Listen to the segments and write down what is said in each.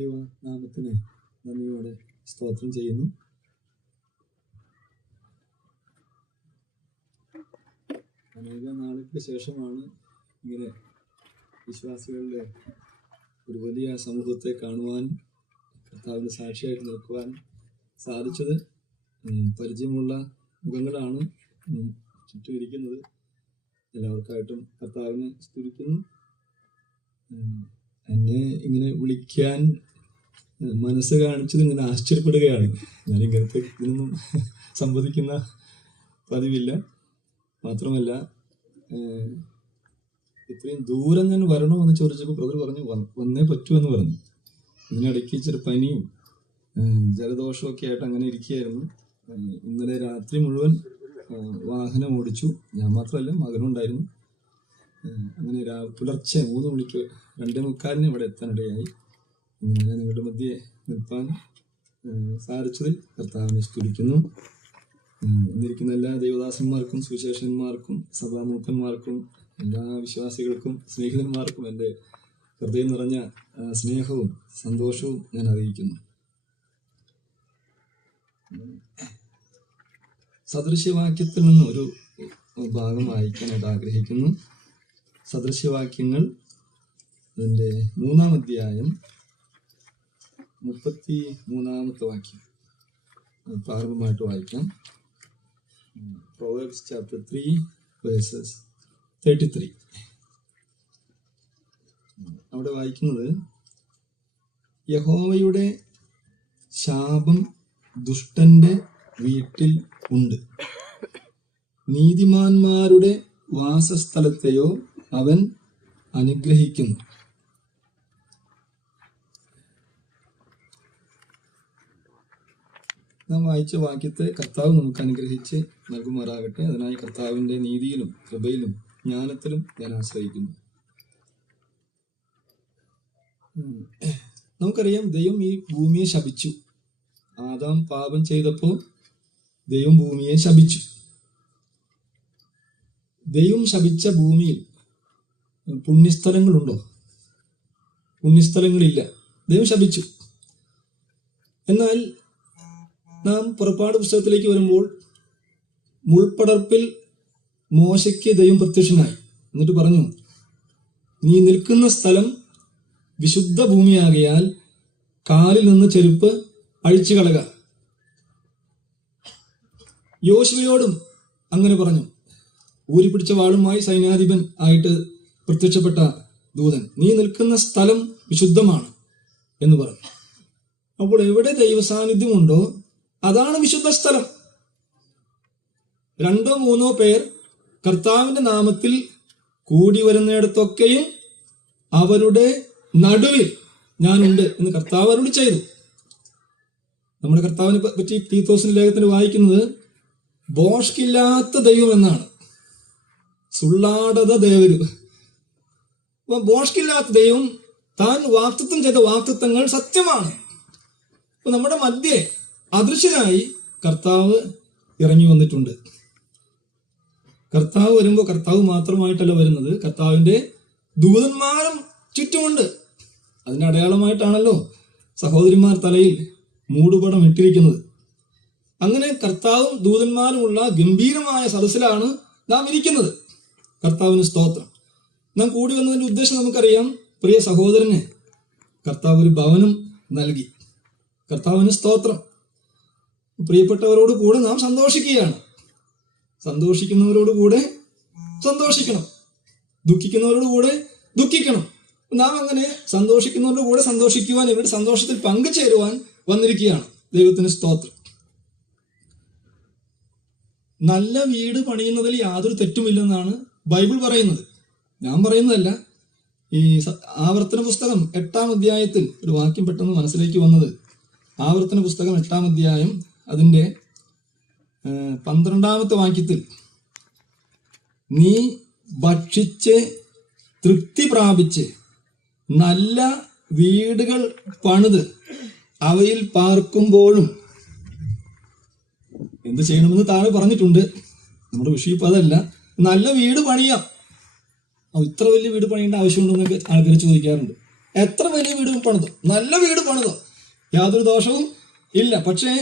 നാമത്തിന് നന്ദിയോടെ സ്തോത്രം ചെയ്യുന്നു. അനേക നാളുകൾക്ക് ശേഷമാണ് ഇങ്ങനെ വിശ്വാസികളുടെ ഒരു വലിയ സമൂഹത്തെ കാണുവാനും കർത്താവിന് സാക്ഷിയായിട്ട് നിൽക്കുവാനും സാധിച്ചത്. പരിചയമുള്ള മുഖങ്ങളാണ് ചുറ്റും ഇരിക്കുന്നത്. എല്ലാവർക്കായിട്ടും കർത്താവിനെ സ്തുതിക്കുന്നു. എന്നെ ഇങ്ങനെ വിളിക്കാൻ മനസ്സ് കാണിച്ചത് ഇങ്ങനെ ആശ്ചര്യപ്പെടുകയാണ്. ഞാൻ ഇങ്ങനത്തെ ഇതിനൊന്നും സംവദിക്കുന്ന പതിവില്ല. മാത്രമല്ല, ഇത്രയും ദൂരം ഞാൻ വരണോ എന്ന് ചോദിച്ചപ്പോൾ ബ്രദർ പറഞ്ഞു വന്നേ പറ്റൂ എന്ന് പറഞ്ഞു. ഇതിനിടയ്ക്ക് ഇച്ചിരി പനിയും ജലദോഷമൊക്കെ ആയിട്ട് അങ്ങനെ ഇരിക്കുകയായിരുന്നു. ഇന്നലെ രാത്രി മുഴുവൻ വാഹനം ഓടിച്ചു. ഞാൻ മാത്രമല്ല, മകനുണ്ടായിരുന്നു. അങ്ങനെ പുലർച്ചെ 3 മണിക്ക് 2:45 ഇവിടെ എത്താനിടയായി. ഇങ്ങനെ നിങ്ങളുടെ മധ്യേ നിൽപ്പാൻ സാധിച്ചതിൽ കർത്താവിനെ സ്തുതിക്കുന്നു. ഇന്നിരിക്കുന്ന എല്ലാ ദൈവദാസന്മാർക്കും, സുവിശേഷന്മാർക്കും, സഭാമൂപ്പന്മാർക്കും, എല്ലാ വിശ്വാസികൾക്കും, സ്നേഹിതന്മാർക്കും എൻ്റെ ഹൃദയം നിറഞ്ഞ സ്നേഹവും സന്തോഷവും ഞാൻ അറിയിക്കുന്നു. സദൃശ്യവാക്യത്തിൽ നിന്ന് ഒരു ഭാഗം വായിക്കാനായിട്ട് ആഗ്രഹിക്കുന്നു. സദൃശ്യവാക്യങ്ങൾ അതിൻ്റെ 3-ാം അധ്യായം 33-ാമത്തെ വാക്യം പ്രാരംഭമായിട്ട് വായിക്കാം. Proverbs chapter 3 verses 33. അവിടെ വായിക്കുന്നത്, യഹോവയുടെ ശാപം ദുഷ്ടന്റെ വീട്ടിൽ ഉണ്ട്, നീതിമാന്മാരുടെ വാസസ്ഥലത്തെയോ അവൻ അനുഗ്രഹിക്കുന്നു. നാം വായിച്ച വാക്യത്തെ കർത്താവ് നമുക്ക് അനുഗ്രഹിച്ച് നൽകുമാറാകട്ടെ. അതിനായി കർത്താവിൻ്റെ നീതിയിലും കൃപയിലും ജ്ഞാനത്തിലും ഞാൻ ആശ്രയിക്കുന്നു. നമുക്കറിയാം, ദൈവം ഈ ഭൂമിയെ ശപിച്ചു. ആദാം പാപം ചെയ്തപ്പോൾ ദൈവം ഭൂമിയെ ശപിച്ചു. ദൈവം ശപിച്ച ഭൂമിയിൽ പുണ്യസ്ഥലങ്ങളുണ്ടോ? പുണ്യസ്ഥലങ്ങളില്ല. ദൈവം ശപിച്ചു. എന്നാൽ നാം പുറപ്പാട് പുസ്തകത്തിലേക്ക് വരുമ്പോൾ മുൾപ്പടർപ്പിൽ മോശയ്ക്ക് ദൈവം പ്രത്യക്ഷനായി. എന്നിട്ട് പറഞ്ഞു, നീ നിൽക്കുന്ന സ്ഥലം വിശുദ്ധ ഭൂമിയാകയാൽ കാലിൽ നിന്ന് ചെരുപ്പ് അഴിച്ചു കളക. യോശുവയോടും അങ്ങനെ പറഞ്ഞു. ഊരിപ്പിടിച്ച വാളുമായി സൈന്യാധിപൻ ആയിട്ട് പ്രത്യക്ഷപ്പെട്ട ദൂതൻ, നീ നിൽക്കുന്ന സ്ഥലം വിശുദ്ധമാണ് എന്ന് പറഞ്ഞു. അപ്പോൾ എവിടെ ദൈവസാന്നിധ്യമുണ്ടോ അതാണ് വിശുദ്ധ സ്ഥലം. 2-3 പേർ കർത്താവിന്റെ നാമത്തിൽ കൂടി വരുന്നിടത്തൊക്കെയും അവരുടെ നടുവിൽ ഞാനുണ്ട് എന്ന് കർത്താവ് അരുളി ചെയ്തു. നമ്മുടെ കർത്താവിനെ പറ്റി തീത്തോസിന്റെ ലേഖനത്തിൽ വായിക്കുന്നത് ബോഷ്കില്ലാത്ത ദൈവം എന്നാണ്. സുള്ളാടത ദേവരു. അപ്പൊ ബോഷ്കില്ലാത്ത ദൈവം താൻ വാക്തത്വം ചെയ്ത വാക്തത്വങ്ങൾ സത്യമാണ്. അപ്പൊ നമ്മുടെ മധ്യേ അദൃശ്യനായി കർത്താവ് ഇറങ്ങി വന്നിട്ടുണ്ട്. കർത്താവ് വരുമ്പോൾ കർത്താവ് മാത്രമായിട്ടല്ല വരുന്നത്, കർത്താവിന്റെ ദൂതന്മാരും ചുറ്റുമുണ്ട്. അതിന്റെ അടയാളമായിട്ടാണല്ലോ സഹോദരിമാർ തലയിൽ മൂടുപടം ഇട്ടിരിക്കുന്നത്. അങ്ങനെ കർത്താവും ദൂതന്മാരുമുള്ള ഗംഭീരമായ സദസ്സിലാണ് നാം ഇരിക്കുന്നത്. കർത്താവിന് സ്തോത്രം. നാം കൂടി വന്നതിന്റെ ഉദ്ദേശം നമുക്കറിയാം. പ്രിയ സഹോദരന് കർത്താവ് ഒരു ഭവനം നൽകി. കർത്താവിന് സ്തോത്രം. പ്രിയപ്പെട്ടവരോട് കൂടെ നാം സന്തോഷിക്കുകയാണ്. സന്തോഷിക്കുന്നവരോട് കൂടെ സന്തോഷിക്കണം, ദുഃഖിക്കുന്നവരോട് കൂടെ ദുഃഖിക്കണം. നാം അങ്ങനെ സന്തോഷിക്കുന്നവരുടെ കൂടെ സന്തോഷിക്കുവാൻ, ഇവരുടെ സന്തോഷത്തിൽ പങ്കുചേരുവാൻ വന്നിരിക്കുകയാണ്. ദൈവത്തിന് സ്തോത്രം. നല്ല വീട് പണിയുന്നതിൽ യാതൊരു തെറ്റുമില്ലെന്നാണ് ബൈബിൾ പറയുന്നത്. ഞാൻ പറയുന്നതല്ല. ഈ ആവർത്തന പുസ്തകം 8-ാം അധ്യായത്തിൽ ഒരു വാക്യം പെട്ടെന്ന് മനസ്സിലേക്ക് വന്നത്. ആവർത്തന പുസ്തകം 8-ാം അധ്യായം അതിൻ്റെ 12-ാമത്തെ വാക്യത്തിൽ, നീ ഭക്ഷിച്ച് തൃപ്തി പ്രാപിച്ച് നല്ല വീടുകൾ പണിത് അവയിൽ പാർക്കുമ്പോഴും എന്ത് ചെയ്യണമെന്ന് താഴെ പറഞ്ഞിട്ടുണ്ട്. നമ്മുടെ വിഷയം ഇപ്പം അതല്ല. നല്ല വീട് പണിയാം. ഇത്ര വലിയ വീട് പണിയേണ്ട ആവശ്യമുണ്ടെന്നൊക്കെ ആൾക്കാർ ചോദിക്കാറുണ്ട്. എത്ര വലിയ വീട് പണിതോ, നല്ല വീട് പണിതോ, യാതൊരു ദോഷവും ഇല്ല. പക്ഷേ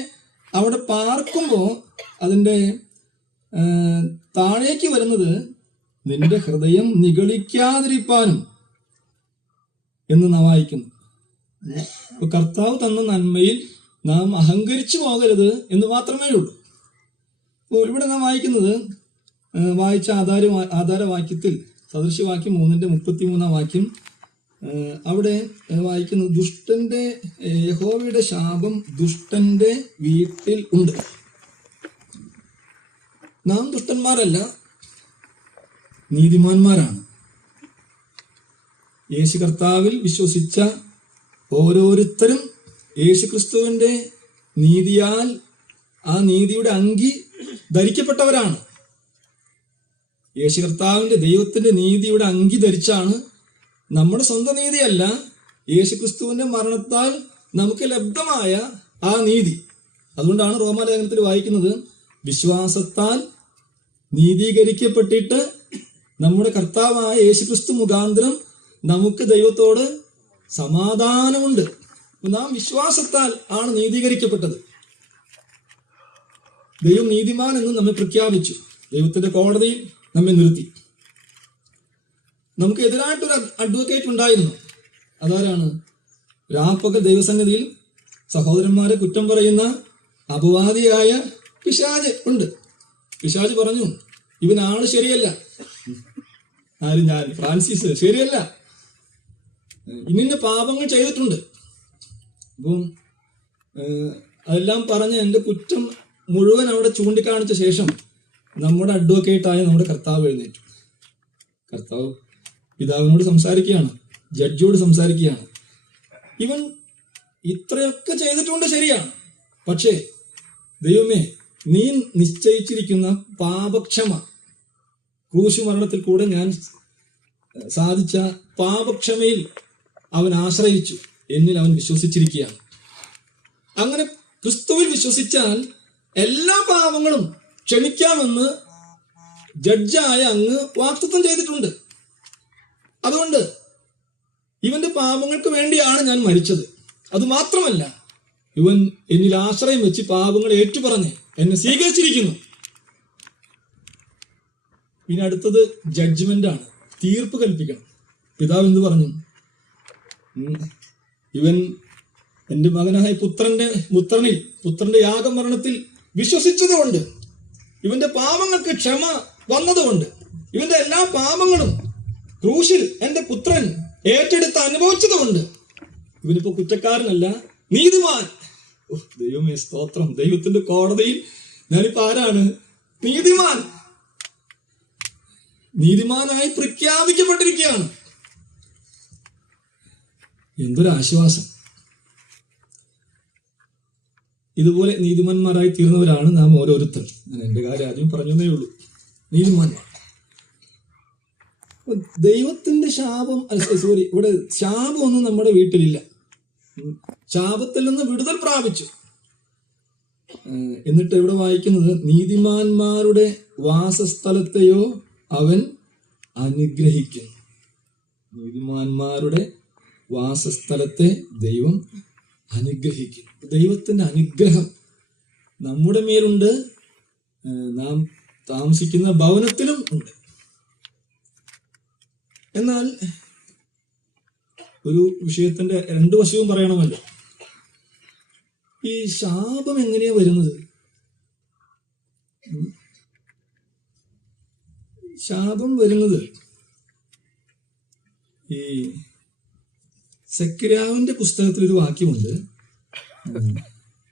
അവിടെ പാർക്കുമ്പോൾ അതിൻ്റെ താഴേക്ക് വരുന്നത് നിന്റെ ഹൃദയം നിഗളിക്കാതിരിപ്പാനും എന്ന് നാം വായിക്കുന്നു. അപ്പൊ കർത്താവ് തന്ന നന്മയിൽ നാം അഹങ്കരിച്ചു പോകരുത് എന്ന് മാത്രമേ ഉള്ളൂ. അപ്പോൾ ഇവിടെ നാം വായിക്കുന്നത്, വായിച്ച ആധാരവാക്യത്തിൽ സദൃശ്യവാക്യം 3:33 വാക്യം, അവിടെ വായിക്കുന്നത് ദുഷ്ടന്റെ യഹോവയുടെ ശാപം ദുഷ്ടന്റെ വീട്ടിൽ ഉണ്ട്. നാം ദുഷ്ടന്മാരല്ല, നീതിമാന്മാരാണ്. യേശു കർത്താവിൽ വിശ്വസിച്ച ഓരോരുത്തരും യേശു ക്രിസ്തുവിന്റെ നീതിയാൽ ആ നീതിയുടെ അങ്കി ധരിക്കപ്പെട്ടവരാണ്. യേശു കർത്താവിന്റെ ദൈവത്തിന്റെ നീതിയുടെ അങ്കി ധരിച്ചാണ്, നമ്മുടെ സ്വന്തം നീതിയല്ല, യേശു ക്രിസ്തുവിന്റെ മരണത്താൽ നമുക്ക് ലബ്ധമായ ആ നീതി. അതുകൊണ്ടാണ് റോമാലേഖനത്തിൽ വായിക്കുന്നത്, വിശ്വാസത്താൽ നീതീകരിക്കപ്പെട്ടിട്ട് നമ്മുടെ കർത്താവായ യേശു ക്രിസ്തു മുഖാന്തരം നമുക്ക് ദൈവത്തോട് സമാധാനമുണ്ട്. നാം വിശ്വാസത്താൽ ആണ് നീതീകരിക്കപ്പെട്ടത്. ദൈവം നീതിമാൻ എന്ന് നമ്മെ പ്രഖ്യാപിച്ചു, ദൈവത്തിന്റെ കോടതിയിൽ നമ്മെ നിർത്തി. നമുക്ക് എതിരായിട്ടൊരു അഡ്വക്കേറ്റ് ഉണ്ടായിരുന്നു. അതാരാണ്? രാപ്പകൽ ദൈവസന്നിധിയിൽ സഹോദരന്മാരെ കുറ്റം പറയുന്ന അപവാദിയായ പിശാച് ഉണ്ട്. പിശാച് പറഞ്ഞു, ഇവനാള് ശരിയല്ല, ഞാൻ ഫ്രാൻസിസ് ശരിയല്ല, ഇന്ന പാപങ്ങൾ ചെയ്തിട്ടുണ്ട്. അപ്പം അതെല്ലാം പറഞ്ഞ് എൻ്റെ കുറ്റം മുഴുവൻ അവിടെ ചൂണ്ടിക്കാണിച്ച ശേഷം നമ്മുടെ അഡ്വക്കേറ്റായ നമ്മുടെ കർത്താവ് എഴുന്നേറ്റു. കർത്താവ് പിതാവിനോട് സംസാരിക്കുകയാണ്, ജഡ്ജിയോട് സംസാരിക്കുകയാണ്. ഇവൻ ഇത്രയൊക്കെ ചെയ്തിട്ടുണ്ട്, ശരിയാണ്, പക്ഷേ ദൈവമേ, നീ നിശ്ചയിച്ചിരിക്കുന്ന പാപക്ഷമ, ക്രൂശ് മരണത്തിൽ കൂടെ ഞാൻ സാധിച്ച പാപക്ഷമയിൽ അവൻ ആശ്രയിച്ചു, എന്നിൽ അവൻ വിശ്വസിച്ചിരിക്കുകയാണ്. അങ്ങനെ ക്രിസ്തുവിൽ വിശ്വസിച്ചാൽ എല്ലാ പാപങ്ങളും ക്ഷമിക്കാമെന്ന് ജഡ്ജായ അങ്ങ് വാഗ്ദത്തം ചെയ്തിട്ടുണ്ട്. അതുകൊണ്ട് ഇവന്റെ പാപങ്ങൾക്ക് വേണ്ടിയാണ് ഞാൻ മരിച്ചത്. അതുമാത്രമല്ല, ഇവൻ എന്നിൽ ആശ്രയം വെച്ച് പാപങ്ങൾ ഏറ്റുപറഞ്ഞ് എന്നെ സ്വീകരിച്ചിരിക്കുന്നു. ഇനി അടുത്തത് ജഡ്ജ്മെന്റ് ആണ്, തീർപ്പ് കൽപ്പിക്കണം. പിതാവ് എന്ത് പറഞ്ഞു? ഇവൻ എൻ്റെ മകനായ പുത്രന്റെ യാഗമരണത്തിൽ വിശ്വസിച്ചതുകൊണ്ട്, ഇവന്റെ പാപങ്ങൾക്ക് ക്ഷമ വന്നതുകൊണ്ട്, ഇവന്റെ എല്ലാ പാപങ്ങളും ക്രൂശിൽ എൻ്റെ പുത്രൻ ഏറ്റെടുത്ത് അനുഭവിച്ചതുകൊണ്ട് ഇവനിപ്പോ കുറ്റക്കാരനല്ല, നീതിമാൻ. ദൈവമേ സ്തോത്രം! ദൈവത്തിന്റെ കോടതിയിൽ ഞാനിപ്പോ ആരാണ്? നീതിമാൻ. നീതിമാനായി പ്രഖ്യാപിക്കപ്പെട്ടിരിക്കുകയാണ്. എന്തൊരു ആശ്വാസം! ഇതുപോലെ നീതിമാന്മാരായി തീർന്നവരാണ് നാം ഓരോരുത്തർ. ഞാൻ എൻ്റെ കാര്യം ആദ്യം പറഞ്ഞതേ ഉള്ളൂ. നീതിമാന്മാർ. ദൈവത്തിന്റെ ഇവിടെ ശാപമൊന്നും നമ്മുടെ വീട്ടിലില്ല. ശാപത്തിൽ നിന്ന് വിടുതൽ പ്രാപിച്ചു. എന്നിട്ട് ഇവിടെ വായിക്കുന്നത്, നീതിമാന്മാരുടെ വാസസ്ഥലത്തെയോ അവൻ അനുഗ്രഹിക്കുന്നു. നീതിമാന്മാരുടെ വാസസ്ഥലത്തെ ദൈവം അനുഗ്രഹിക്കുന്നു. ദൈവത്തിന്റെ അനുഗ്രഹം നമ്മുടെ മേലുണ്ട്, നാം താമസിക്കുന്ന ഭവനത്തിലും ഉണ്ട്. എന്നാൽ ഒരു വിഷയത്തിന്റെ രണ്ടു വശവും പറയണമല്ലോ. ഈ ശാപം എങ്ങനെയാ വരുന്നത്? ശാപം വരുന്നത് ഈ സെക്കര്യാവിന്റെ പുസ്തകത്തിൽ ഒരു വാക്യമുണ്ട്.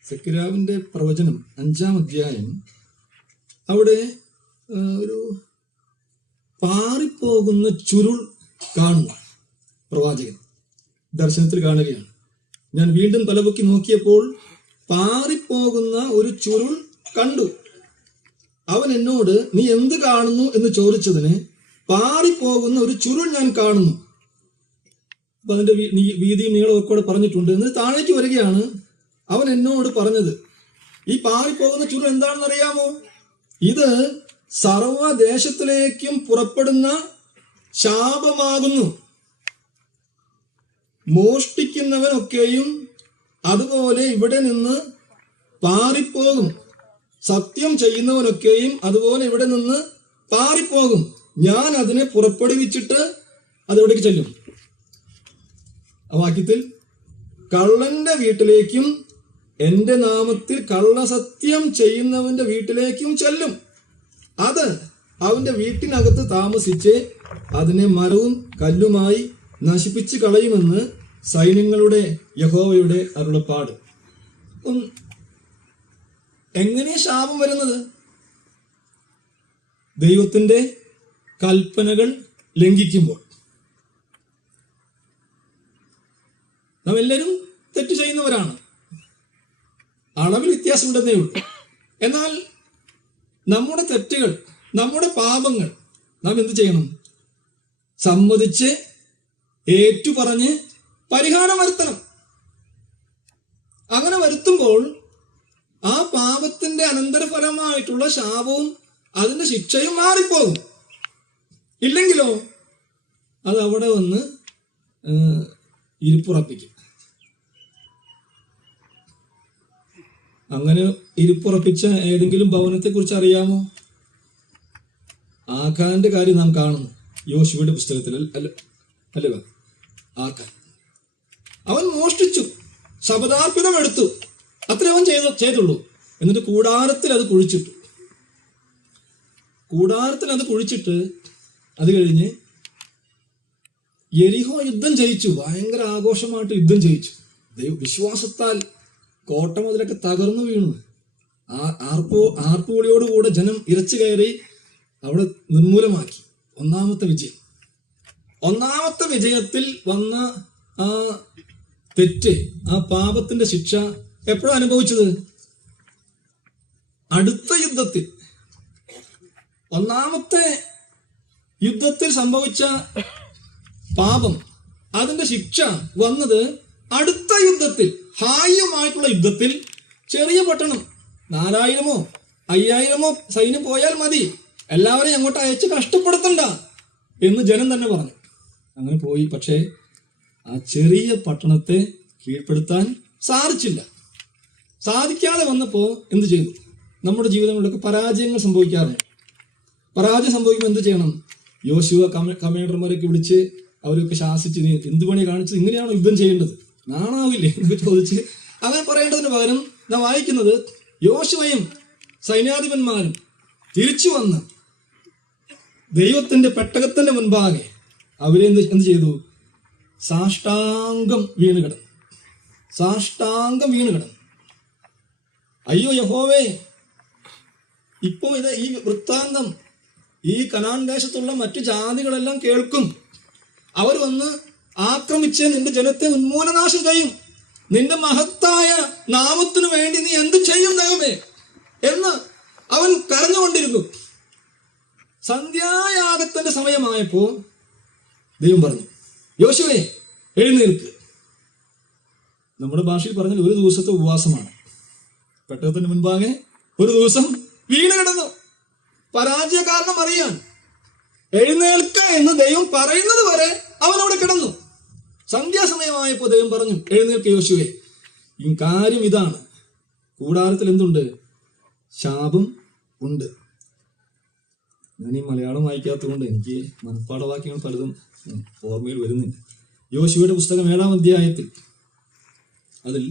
സെക്കര്യാവിന്റെ പ്രവചനം 5-ാം അധ്യായം. അവിടെ ഒരു പാറിപ്പോകുന്ന ചുരുൾ കാണുന്നു. പ്രവാചകൻ ദർശനത്തിൽ കാണുകയാണ്. ഞാൻ വീണ്ടും തലപൊക്കി നോക്കിയപ്പോൾ പാറിപ്പോകുന്ന ഒരു ചുരുൾ കണ്ടു. അവൻ എന്നോട്, നീ എന്ത് കാണുന്നു എന്ന് ചോദിച്ചതിന്, പാറിപ്പോകുന്ന ഒരു ചുരുൾ ഞാൻ കാണുന്നു. അപ്പൊ അതിന്റെ വീതിയും നീളവും ഒക്കെ കൂടെ പറഞ്ഞിട്ടുണ്ട്. എന്നിട്ട് താഴേക്ക് വരികയാണ്. അവൻ എന്നോട് പറഞ്ഞത്, ഈ പാറിപ്പോകുന്ന ചുരുൾ എന്താണെന്ന് അറിയാമോ? ഇത് സർവദേശത്തിലേക്കും പുറപ്പെടുന്ന ശാപമാകുന്നു. മോഷ്ടിക്കുന്നവനൊക്കെയും അതുപോലെ ഇവിടെ നിന്ന് പാറിപ്പോകും. സത്യം ചെയ്യുന്നവനൊക്കെയും അതുപോലെ ഇവിടെ നിന്ന് പാറിപ്പോകും. ഞാൻ അതിനെ പുറപ്പെടുവിച്ചിട്ട് അതെവിടേക്ക് ചെല്ലും? ആ വാക്യത്തിൽ കള്ളന്റെ വീട്ടിലേക്കും എന്റെ നാമത്തിൽ കള്ളസത്യം ചെയ്യുന്നവന്റെ വീട്ടിലേക്കും ചെല്ലും. അത് അവന്റെ വീട്ടിനകത്ത് താമസിച്ച് അതിനെ മരവും കല്ലുമായി നശിപ്പിച്ചു കളയുമെന്ന് സൈന്യങ്ങളുടെ യഹോവയുടെ അരുളപ്പാട്. എങ്ങനെ ശാപം വരുന്നത്? ദൈവത്തിന്റെ കൽപ്പനകൾ ലംഘിക്കുമ്പോൾ. നാം എല്ലാവരും തെറ്റ് ചെയ്യുന്നവരാണ്, അളവിൽ വ്യത്യാസമുണ്ടെന്നേ ഉള്ളൂ. എന്നാൽ നമ്മുടെ തെറ്റുകൾ, നമ്മുടെ പാപങ്ങൾ നാം എന്ത് ചെയ്യണം? സമ്മതിച്ച് ഏറ്റുപറഞ്ഞ് പരിഹാരം വരുത്തണം. അങ്ങനെ വരുത്തുമ്പോൾ ആ പാപത്തിന്റെ അനന്തരഫലമായിട്ടുള്ള ശാപവും അതിന്റെ ശിക്ഷയും മാറിപ്പോകും. ഇല്ലെങ്കിലോ അത് അവിടെ വന്ന് ഇരിപ്പുറപ്പിക്കും. അങ്ങനെ ഇരിപ്പുറപ്പിച്ച ഏതെങ്കിലും ഭവനത്തെ കുറിച്ച് അറിയാമോ? ആഖാന്റെ കാര്യം നാം കാണുന്നു യോശുവയുടെ പുസ്തകത്തിൽ, അല്ലേ? ആഖാൻ അവൻ മോഷ്ടിച്ചു, ശപഥാർപ്പിതം എടുത്തു, അത്ര അവൻ ചെയ്തുള്ളൂ. എന്നിട്ട് കൂടാരത്തിൽ അത് കുഴിച്ചിട്ട് അത് കഴിഞ്ഞ് യെരിഹോ യുദ്ധം ജയിച്ചു. ഭയങ്കര ആഘോഷമായിട്ട് യുദ്ധം ജയിച്ചു. വിശ്വാസത്താൽ കോട്ട മുതലൊക്കെ തകർന്നു വീണു. ആർപ്പുവിളിയോടുകൂടെ ജനം ഇരച്ചു കയറി അവിടെ നിർമൂലമാക്കി. ഒന്നാമത്തെ വിജയത്തിൽ വന്ന ആ തെറ്റ്, ആ പാപത്തിന്റെ ശിക്ഷ എപ്പോഴും അനുഭവിച്ചത്? അടുത്ത യുദ്ധത്തിൽ. ഒന്നാമത്തെ യുദ്ധത്തിൽ സംഭവിച്ച പാപം, അതിന്റെ ശിക്ഷ വന്നത് അടുത്ത യുദ്ധത്തിൽ, ഹായുമായിട്ടുള്ള യുദ്ധത്തിൽ. ചെറിയ പട്ടണം, 4000-ഓ 5000-ഓ സൈന്യം പോയാൽ മതി, എല്ലാവരെയും അങ്ങോട്ട് അയച്ച് കഷ്ടപ്പെടുത്തണ്ട എന്ന് ജനം തന്നെ പറഞ്ഞു. അങ്ങനെ പോയി. പക്ഷേ ആ ചെറിയ പട്ടണത്തെ കീഴ്പ്പെടുത്താൻ സാധിക്കാതെ വന്നപ്പോൾ എന്ത് ചെയ്തു? നമ്മുടെ ജീവിതങ്ങളിലൊക്കെ പരാജയങ്ങൾ സംഭവിക്കാറുണ്ട്. പരാജയം സംഭവിക്കുമ്പോൾ എന്ത് ചെയ്യണം? യോശുവ കമാൻഡർമാരൊക്കെ വിളിച്ച് അവരൊക്കെ ശാസിച്ച്, നീ എന്ത് പണി കാണിച്ചത്? ഇങ്ങനെയാണോ യുദ്ധം ചെയ്യേണ്ടത്? നാണാവില്ലേ എന്നൊക്കെ ചോദിച്ച് അങ്ങനെ പറയേണ്ടതിന് പകരം നാം വായിക്കുന്നത് യോശുവയും സൈന്യാധിപന്മാരും തിരിച്ചു വന്ന് ദൈവത്തിന്റെ പെട്ടകത്തിന്റെ മുൻപാകെ അവരെ എന്ത് ചെയ്തു? സാഷ്ടാംഗം വീണ് കിടന്നു. അയ്യോ യഹോവേ, ഇപ്പോ ഈ വൃത്താന്തം ഈ കനാൻ ദേശത്തുള്ള മറ്റു ജാതികളെല്ലാം കേൾക്കും. അവർ വന്ന് ആക്രമിച്ച് നിന്റെ ജനത്തെ ഉന്മൂലനാശം ചെയ്യും. നിന്റെ മഹത്തായ നാമത്തിനു വേണ്ടി നീ എന്ത് ചെയ്യും ദൈവമേ എന്ന് അവൻ കരഞ്ഞുകൊണ്ടിരുന്നു. സന്ധ്യായാഗത്തിന്റെ സമയമായപ്പോ ദൈവം പറഞ്ഞു, യോശുവേ എഴുന്നേൽക്ക്. നമ്മുടെ ഭാഷയിൽ പറഞ്ഞാൽ ഒരു ദിവസത്തെ ഉപവാസമാണ്. പെട്ടകത്തിന് മുൻപാകെ ഒരു ദിവസം വീണ് കിടന്നു. പരാജയ കാരണം അറിയാൻ എഴുന്നേൽക്ക എന്ന് ദൈവം പറയുന്നത് വരെ അവൻ അവിടെ കിടന്നു. സന്ധ്യാസമയമായപ്പോ ദൈവം പറഞ്ഞു, എഴുന്നേൽക്ക യോശുവേ. ഈ കാര്യം ഇതാണ്, കൂടാരത്തിൽ എന്തുണ്ട്? ശാപം ഉണ്ട്. ഞാൻ ഈ മലയാളം വായിക്കാത്തതുകൊണ്ട് എനിക്ക് മനഃപ്പാഠവാക്യങ്ങൾ പലതും ഓർമ്മയിൽ വരുന്നില്ല. യോശുവയുടെ പുസ്തകം 7-ാം അധ്യായത്തിൽ അതിൽ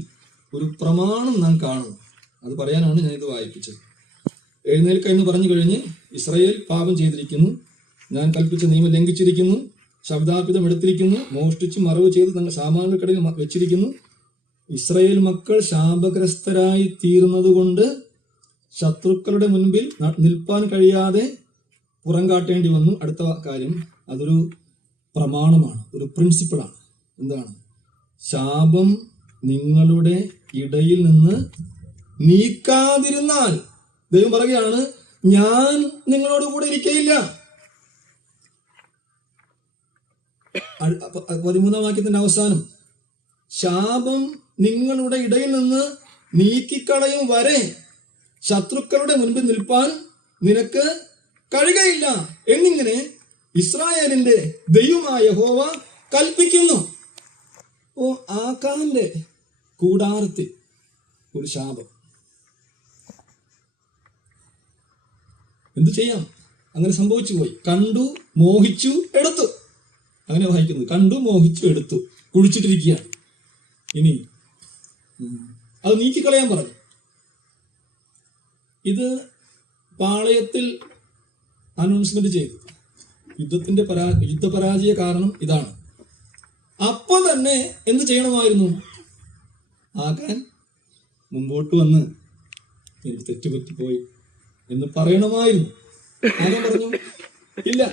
ഒരു പ്രമാണം നാം കാണുന്നു. അത് പറയാനാണ് ഞാനിത് വായിപ്പിച്ചത്. എഴുന്നേൽക്ക എന്ന് പറഞ്ഞു കഴിഞ്ഞ്, ഇസ്രായേൽ പാപം ചെയ്തിരിക്കുന്നു, ഞാൻ കൽപ്പിച്ച നിയമം ലംഘിച്ചിരിക്കുന്നു, ശബ്ദാർപ്പിതം എടുത്തിരിക്കുന്നു, മോഷ്ടിച്ച് മറവ് ചെയ്ത് തങ്ങളുടെ സാമാനുകൾക്കിടയിൽ വെച്ചിരിക്കുന്നു. ഇസ്രായേൽ മക്കൾ ശാപഗ്രസ്തരായി തീർന്നത് കൊണ്ട് ശത്രുക്കളുടെ മുൻപിൽ നിൽപ്പാൻ കഴിയാതെ പുറം കാട്ടേണ്ടി വന്നു. അടുത്ത കാര്യം, അതൊരു പ്രമാണമാണ്, ഒരു പ്രിൻസിപ്പിളാണ്. എന്താണ്? ശാപം നിങ്ങളുടെ ഇടയിൽ നിന്ന് നീക്കാതിരുന്നാൽ ദൈവം പറയുകയാണ്, ഞാൻ നിങ്ങളോട് കൂടെ ഇരിക്കയില്ല. 13-ാം വാക്യത്തിന്റെ അവസാനം, ശാപം നിങ്ങളുടെ ഇടയിൽ നിന്ന് നീക്കിക്കളയും വരെ ശത്രുക്കളുടെ മുൻപിൽ നിൽപ്പാൻ നിനക്ക് കഴിയുകയില്ല എന്നിങ്ങനെ ഇസ്രായേലിന്റെ ദൈവമായ യഹോവ കൽപ്പിക്കുന്നു. ഓ ആകാന്റെ കൂടാരത്തിൽ ഒരു ശാപം. എന്തു ചെയ്യാം? അങ്ങനെ സംഭവിച്ചു പോയി. കണ്ടു, മോഹിച്ചു, എടുത്തു. അങ്ങനെ വായിക്കുന്നത്. കണ്ടു, മോഹിച്ചു, എടുത്തു. കുഴിച്ചിട്ടിരിക്കുകയാണ്. ഇനി അത് നീക്കിക്കളയാൻ പറഞ്ഞു. ഇത് പാളയത്തിൽ അനൗൺസ്മെന്റ് ചെയ്തു. യുദ്ധപരാജയ കാരണം ഇതാണ്. അപ്പൊ തന്നെ എന്ത് ചെയ്യണമായിരുന്നു? ആകാൻ മുമ്പോട്ട് വന്ന് എനിക്ക് തെറ്റുപറ്റിപ്പോയി എന്ന് പറയണമായിരുന്നു. ആകാൻ പറഞ്ഞു ഇല്ല.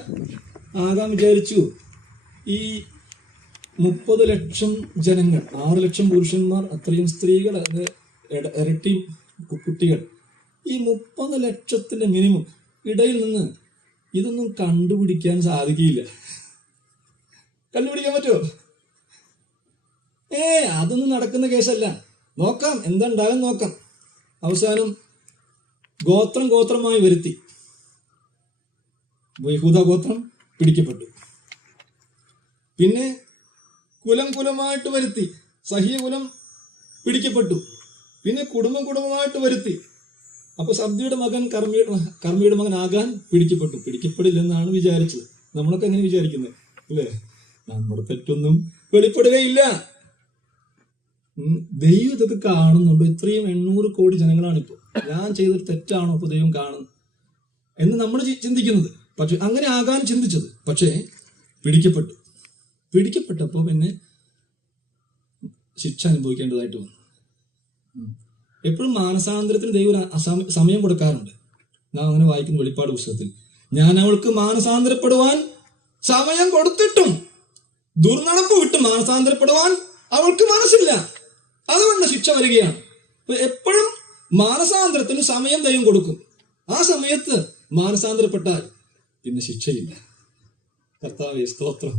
ആകാൻ വിചാരിച്ചു ഈ 30 ലക്ഷം ജനങ്ങൾ, 6 ലക്ഷം പുരുഷന്മാർ, അത്രയും സ്ത്രീകൾ, ഇരട്ടി കുട്ടികൾ, ഈ 30 ലക്ഷത്തിന്റെ മിനിമം ഇടയിൽ നിന്ന് ഇതൊന്നും കണ്ടുപിടിക്കാൻ സാധിക്കില്ല. കണ്ടുപിടിക്കാൻ പറ്റുമോ? അതൊന്നും നടക്കുന്ന കേസല്ല. നോക്കാം, എന്താ ഉണ്ടാകാൻ നോക്കാം. അവസാനം ഗോത്രമായി വരുത്തി. യഹൂദ ഗോത്രം പിടിക്കപ്പെട്ടു. പിന്നെ കുലമായിട്ട് വരുത്തി. സഹ്യകുലം പിടിക്കപ്പെട്ടു. പിന്നെ കുടുംബമായിട്ട് വരുത്തി. അപ്പൊ സബ്ദിയുടെ മകൻ കർമ്മിയുടെ മകൻ ആകാൻ പിടിക്കപ്പെട്ടു. പിടിക്കപ്പെടില്ലെന്നാണ് വിചാരിച്ചത്. നമ്മളൊക്കെ എങ്ങനെ വിചാരിക്കുന്നത് അല്ലേ? നമ്മുടെ തെറ്റൊന്നും വെളിപ്പെടുകയില്ല. ദൈവം ഇതൊക്കെ കാണുന്നുണ്ടോ? ഇത്രയും 800 കോടി ജനങ്ങളാണിപ്പോ. ഞാൻ ചെയ്തൊരു തെറ്റാണോ ഇപ്പൊ ദൈവം കാണുന്നു എന്ന് നമ്മൾ ചിന്തിക്കുന്നത്. പക്ഷെ അങ്ങനെ ആകാൻ ചിന്തിച്ചത്. പക്ഷേ പിടിക്കപ്പെട്ടപ്പോ പിന്നെ ശിക്ഷ അനുഭവിക്കേണ്ടതായിട്ട് വന്നു. എപ്പോഴും മാനസാന്തരത്തിന് ദൈവം സമയം കൊടുക്കാറുണ്ട്. നാം അങ്ങനെ വായിക്കുന്ന വെളിപ്പാട് പുസ്തകത്തിൽ, ഞാൻ അവൾക്ക് മാനസാന്തരപ്പെടുവാൻ സമയം കൊടുത്തിട്ടും ദുർനടപ്പ് വിട്ട് മാനസാന്തരപ്പെടുവാൻ അവൾക്ക് മനസ്സില്ല. അതുകൊണ്ട് ശിക്ഷ വരികയാണ്. എപ്പോഴും മാനസാന്തരത്തിന് സമയം ദൈവം കൊടുക്കും. ആ സമയത്ത് മാനസാന്തരപ്പെട്ടാൽ പിന്നെ ശിക്ഷയില്ല. കർത്താവേ സ്തോത്രം.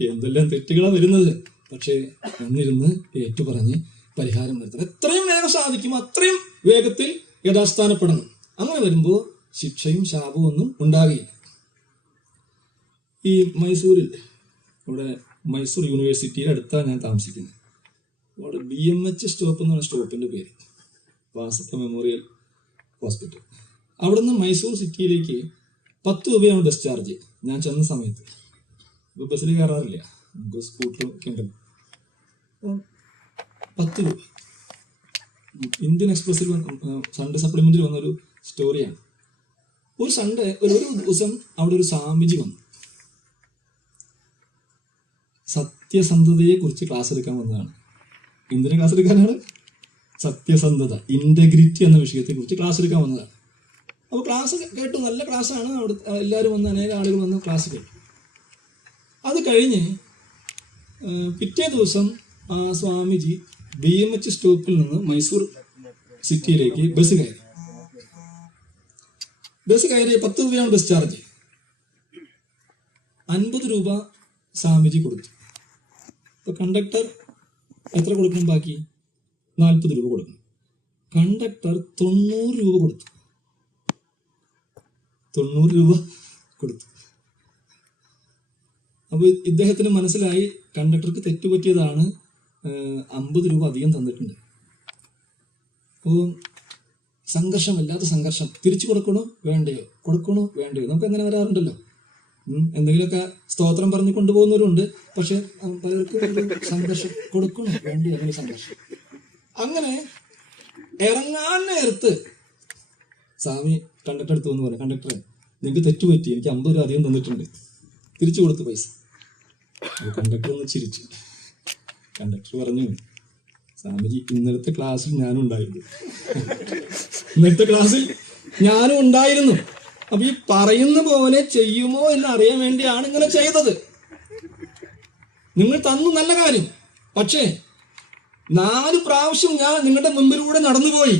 എന്തെല്ലാം തെറ്റുകളാണ് വരുന്നത്. പക്ഷേ വന്നിരുന്ന് ഏറ്റുപറഞ്ഞ് പരിഹാരം വരുത്തണം. എത്രയും വേഗം സാധിക്കും അത്രയും വേഗത്തിൽ യഥാസ്ഥാനപ്പെടണം. അങ്ങനെ വരുമ്പോൾ ശിക്ഷയും ശാപവും ഒന്നും ഉണ്ടാകില്ല. ഈ മൈസൂരിൽ, ഇവിടെ മൈസൂർ യൂണിവേഴ്സിറ്റിയുടെ അടുത്താണ് ഞാൻ താമസിക്കുന്നത്. അവിടെ BMH സ്റ്റോപ്പ് എന്ന് പറഞ്ഞ സ്റ്റോപ്പിന്റെ പേര്, വാസപ്പ മെമ്മോറിയൽ ഹോസ്പിറ്റൽ. അവിടുന്ന് മൈസൂർ സിറ്റിയിലേക്ക് 10 രൂപയാണ് ബസ് ചാർജ്. ഞാൻ ചെന്ന സമയത്ത് ഇപ്പൊ ബസ്സിൽ കയറാറില്ല, നമുക്ക് സ്കൂട്ടറും ഒക്കെ ഉണ്ടല്ലോ. 10 രൂപ. ഇന്ത്യൻ എക്സ്പ്രസിൽ സൺഡേ സപ്ലിമെന്റിൽ വന്നൊരു സ്റ്റോറിയാണ്. ഒരു ദിവസം അവിടെ ഒരു സ്വാമിജി വന്നു. സത്യസന്ധതയെ കുറിച്ച് ക്ലാസ് എടുക്കാൻ വന്നതാണ്. എന്തിനു ക്ലാസ് എടുക്കാനാണ്? സത്യസന്ധത, ഇന്റഗ്രിറ്റി എന്ന വിഷയത്തെ കുറിച്ച് ക്ലാസ് എടുക്കാൻ വന്നതാണ്. അപ്പോൾ ക്ലാസ് കേട്ടു. നല്ല ക്ലാസ്സാണ്. അവിടെ എല്ലാവരും വന്ന്, അനേകം ആളുകൾ വന്ന് ക്ലാസ് കേട്ടു. അത് കഴിഞ്ഞ് പിറ്റേ ദിവസം ആ സ്വാമിജി BMH സ്റ്റോപ്പിൽ നിന്ന് മൈസൂർ സിറ്റിയിലേക്ക് ബസ് കയറി. 10 രൂപയാണ് ബസ് ചാർജ്. 50 രൂപ സ്വാമിജി കൊടുത്തു. ഇപ്പൊ കണ്ടക്ടർ എത്ര കൊടുക്കണം? ബാക്കി 40 രൂപ കൊടുക്കണം. കണ്ടക്ടർ 90 രൂപ കൊടുത്തു. 90 രൂപ കൊടുത്തു. അപ്പൊ ഇദ്ദേഹത്തിന് മനസ്സിലായി കണ്ടക്ടർക്ക് തെറ്റുപറ്റിയതാണ്, 50 രൂപ അധികം തന്നിട്ടുണ്ട്. അപ്പോൾ സംഘർഷമില്ലാത്ത സംഘർഷം. തിരിച്ചു കൊടുക്കണോ വേണ്ടയോ, കൊടുക്കണോ വേണ്ടയോ? നമുക്ക് അങ്ങനെ വരാറുണ്ടല്ലോ. എന്തെങ്കിലുമൊക്കെ സ്തോത്രം പറഞ്ഞു കൊണ്ടുപോകുന്നവരുണ്ട്. പക്ഷെ പലർക്കും സംഘർഷം, കൊടുക്കണോ വേണ്ടയോ, അങ്ങനെ സംഘർഷം. അങ്ങനെ ഇറങ്ങാൻ നേരത്ത് സ്വാമി കണ്ടക്ടർ അടുത്ത് വന്ന് പറയാം, കണ്ടക്ടറെ നിങ്ങൾക്ക് തെറ്റുപറ്റി, എനിക്ക് 50 രൂപ അധികം തന്നിട്ടുണ്ട്, തിരിച്ചു കൊടുത്തു പൈസ. കണ്ടക്ടർ ഒന്ന് ചിരിച്ചു. കണ്ടക്ടർ പറഞ്ഞു, സ്വാമിജി ഇന്നലത്തെ ക്ലാസ്സിൽ ഞാനും ഉണ്ടായിരുന്നു. അപ്പൊ ഈ പറയുന്ന പോലെ ചെയ്യുമോ എന്ന് അറിയാൻ വേണ്ടിയാണ് ഇങ്ങനെ ചെയ്തത്. നിങ്ങൾ തന്നു നല്ല കാര്യം, പക്ഷേ 4 പ്രാവശ്യം ഞാൻ നിങ്ങളുടെ മുമ്പിലൂടെ നടന്നുപോയി.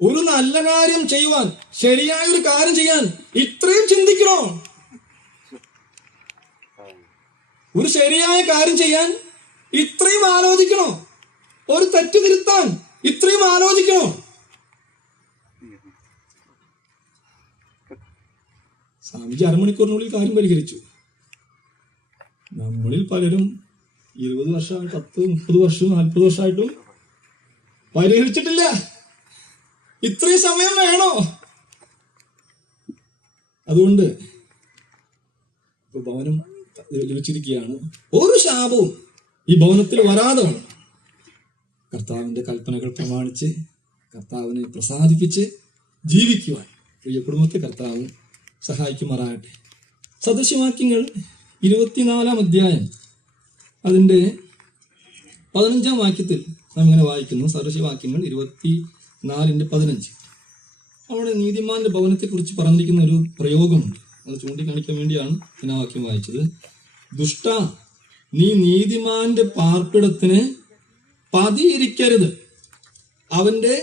ഒരു നല്ല കാര്യം ചെയ്യുവാൻ, ശരിയായ ഒരു കാര്യം ചെയ്യാൻ ഇത്രയും ചിന്തിക്കണോ? ഒരു ശരിയായ കാര്യം ചെയ്യാൻ ഇത്രയും ആലോചിക്കണോ? ഒരു തെറ്റ് തിരുത്താൻ ഇത്രയും ആലോചിക്കണോ? സ്വാമിജി 1/2 മണിക്കൂറിനുള്ളിൽ കാര്യം പരിഹരിച്ചു. നമ്മളിൽ പലരും 20 വർഷം, 10, 30 വർഷം, 40 വർഷമായിട്ടും പരിഹരിച്ചിട്ടില്ല. ഇത്രയും സമയം വേണോ? അതുകൊണ്ട് ഭവനം ലഭിച്ചിരിക്കുകയാണ്. ഒരു ശാപവും ഈ ഭവനത്തിൽ വരാതെ വേണം. കർത്താവിന്റെ കൽപ്പനകൾ പ്രമാണിച്ച് കർത്താവിനെ പ്രസാദിപ്പിച്ച് ജീവിക്കുവാൻ പ്രിയ കുടുംബത്തെ കർത്താവ് സഹായിക്കുമാറാകട്ടെ. സദൃശ്യവാക്യങ്ങൾ 24-ാം അധ്യായം അതിൻ്റെ 15-ാം വാക്യത്തിൽ നാം ഇങ്ങനെ വായിക്കുന്നു. സദൃശ്യവാക്യങ്ങൾ 24:15. അവിടെ നീതിമാന്റെ ഭവനത്തെക്കുറിച്ച് പറഞ്ഞിരിക്കുന്ന ഒരു പ്രയോഗമുണ്ട്. അത് ചൂണ്ടിക്കാണിക്കാൻ വേണ്ടിയാണ് ഞാൻ ആ വാക്യം വായിച്ചത്. ദുഷ്ട, നീ നീതിമാന്റെ പാർപ്പിടത്തിന് പതിയിരിക്കരുത്. അവന്റെ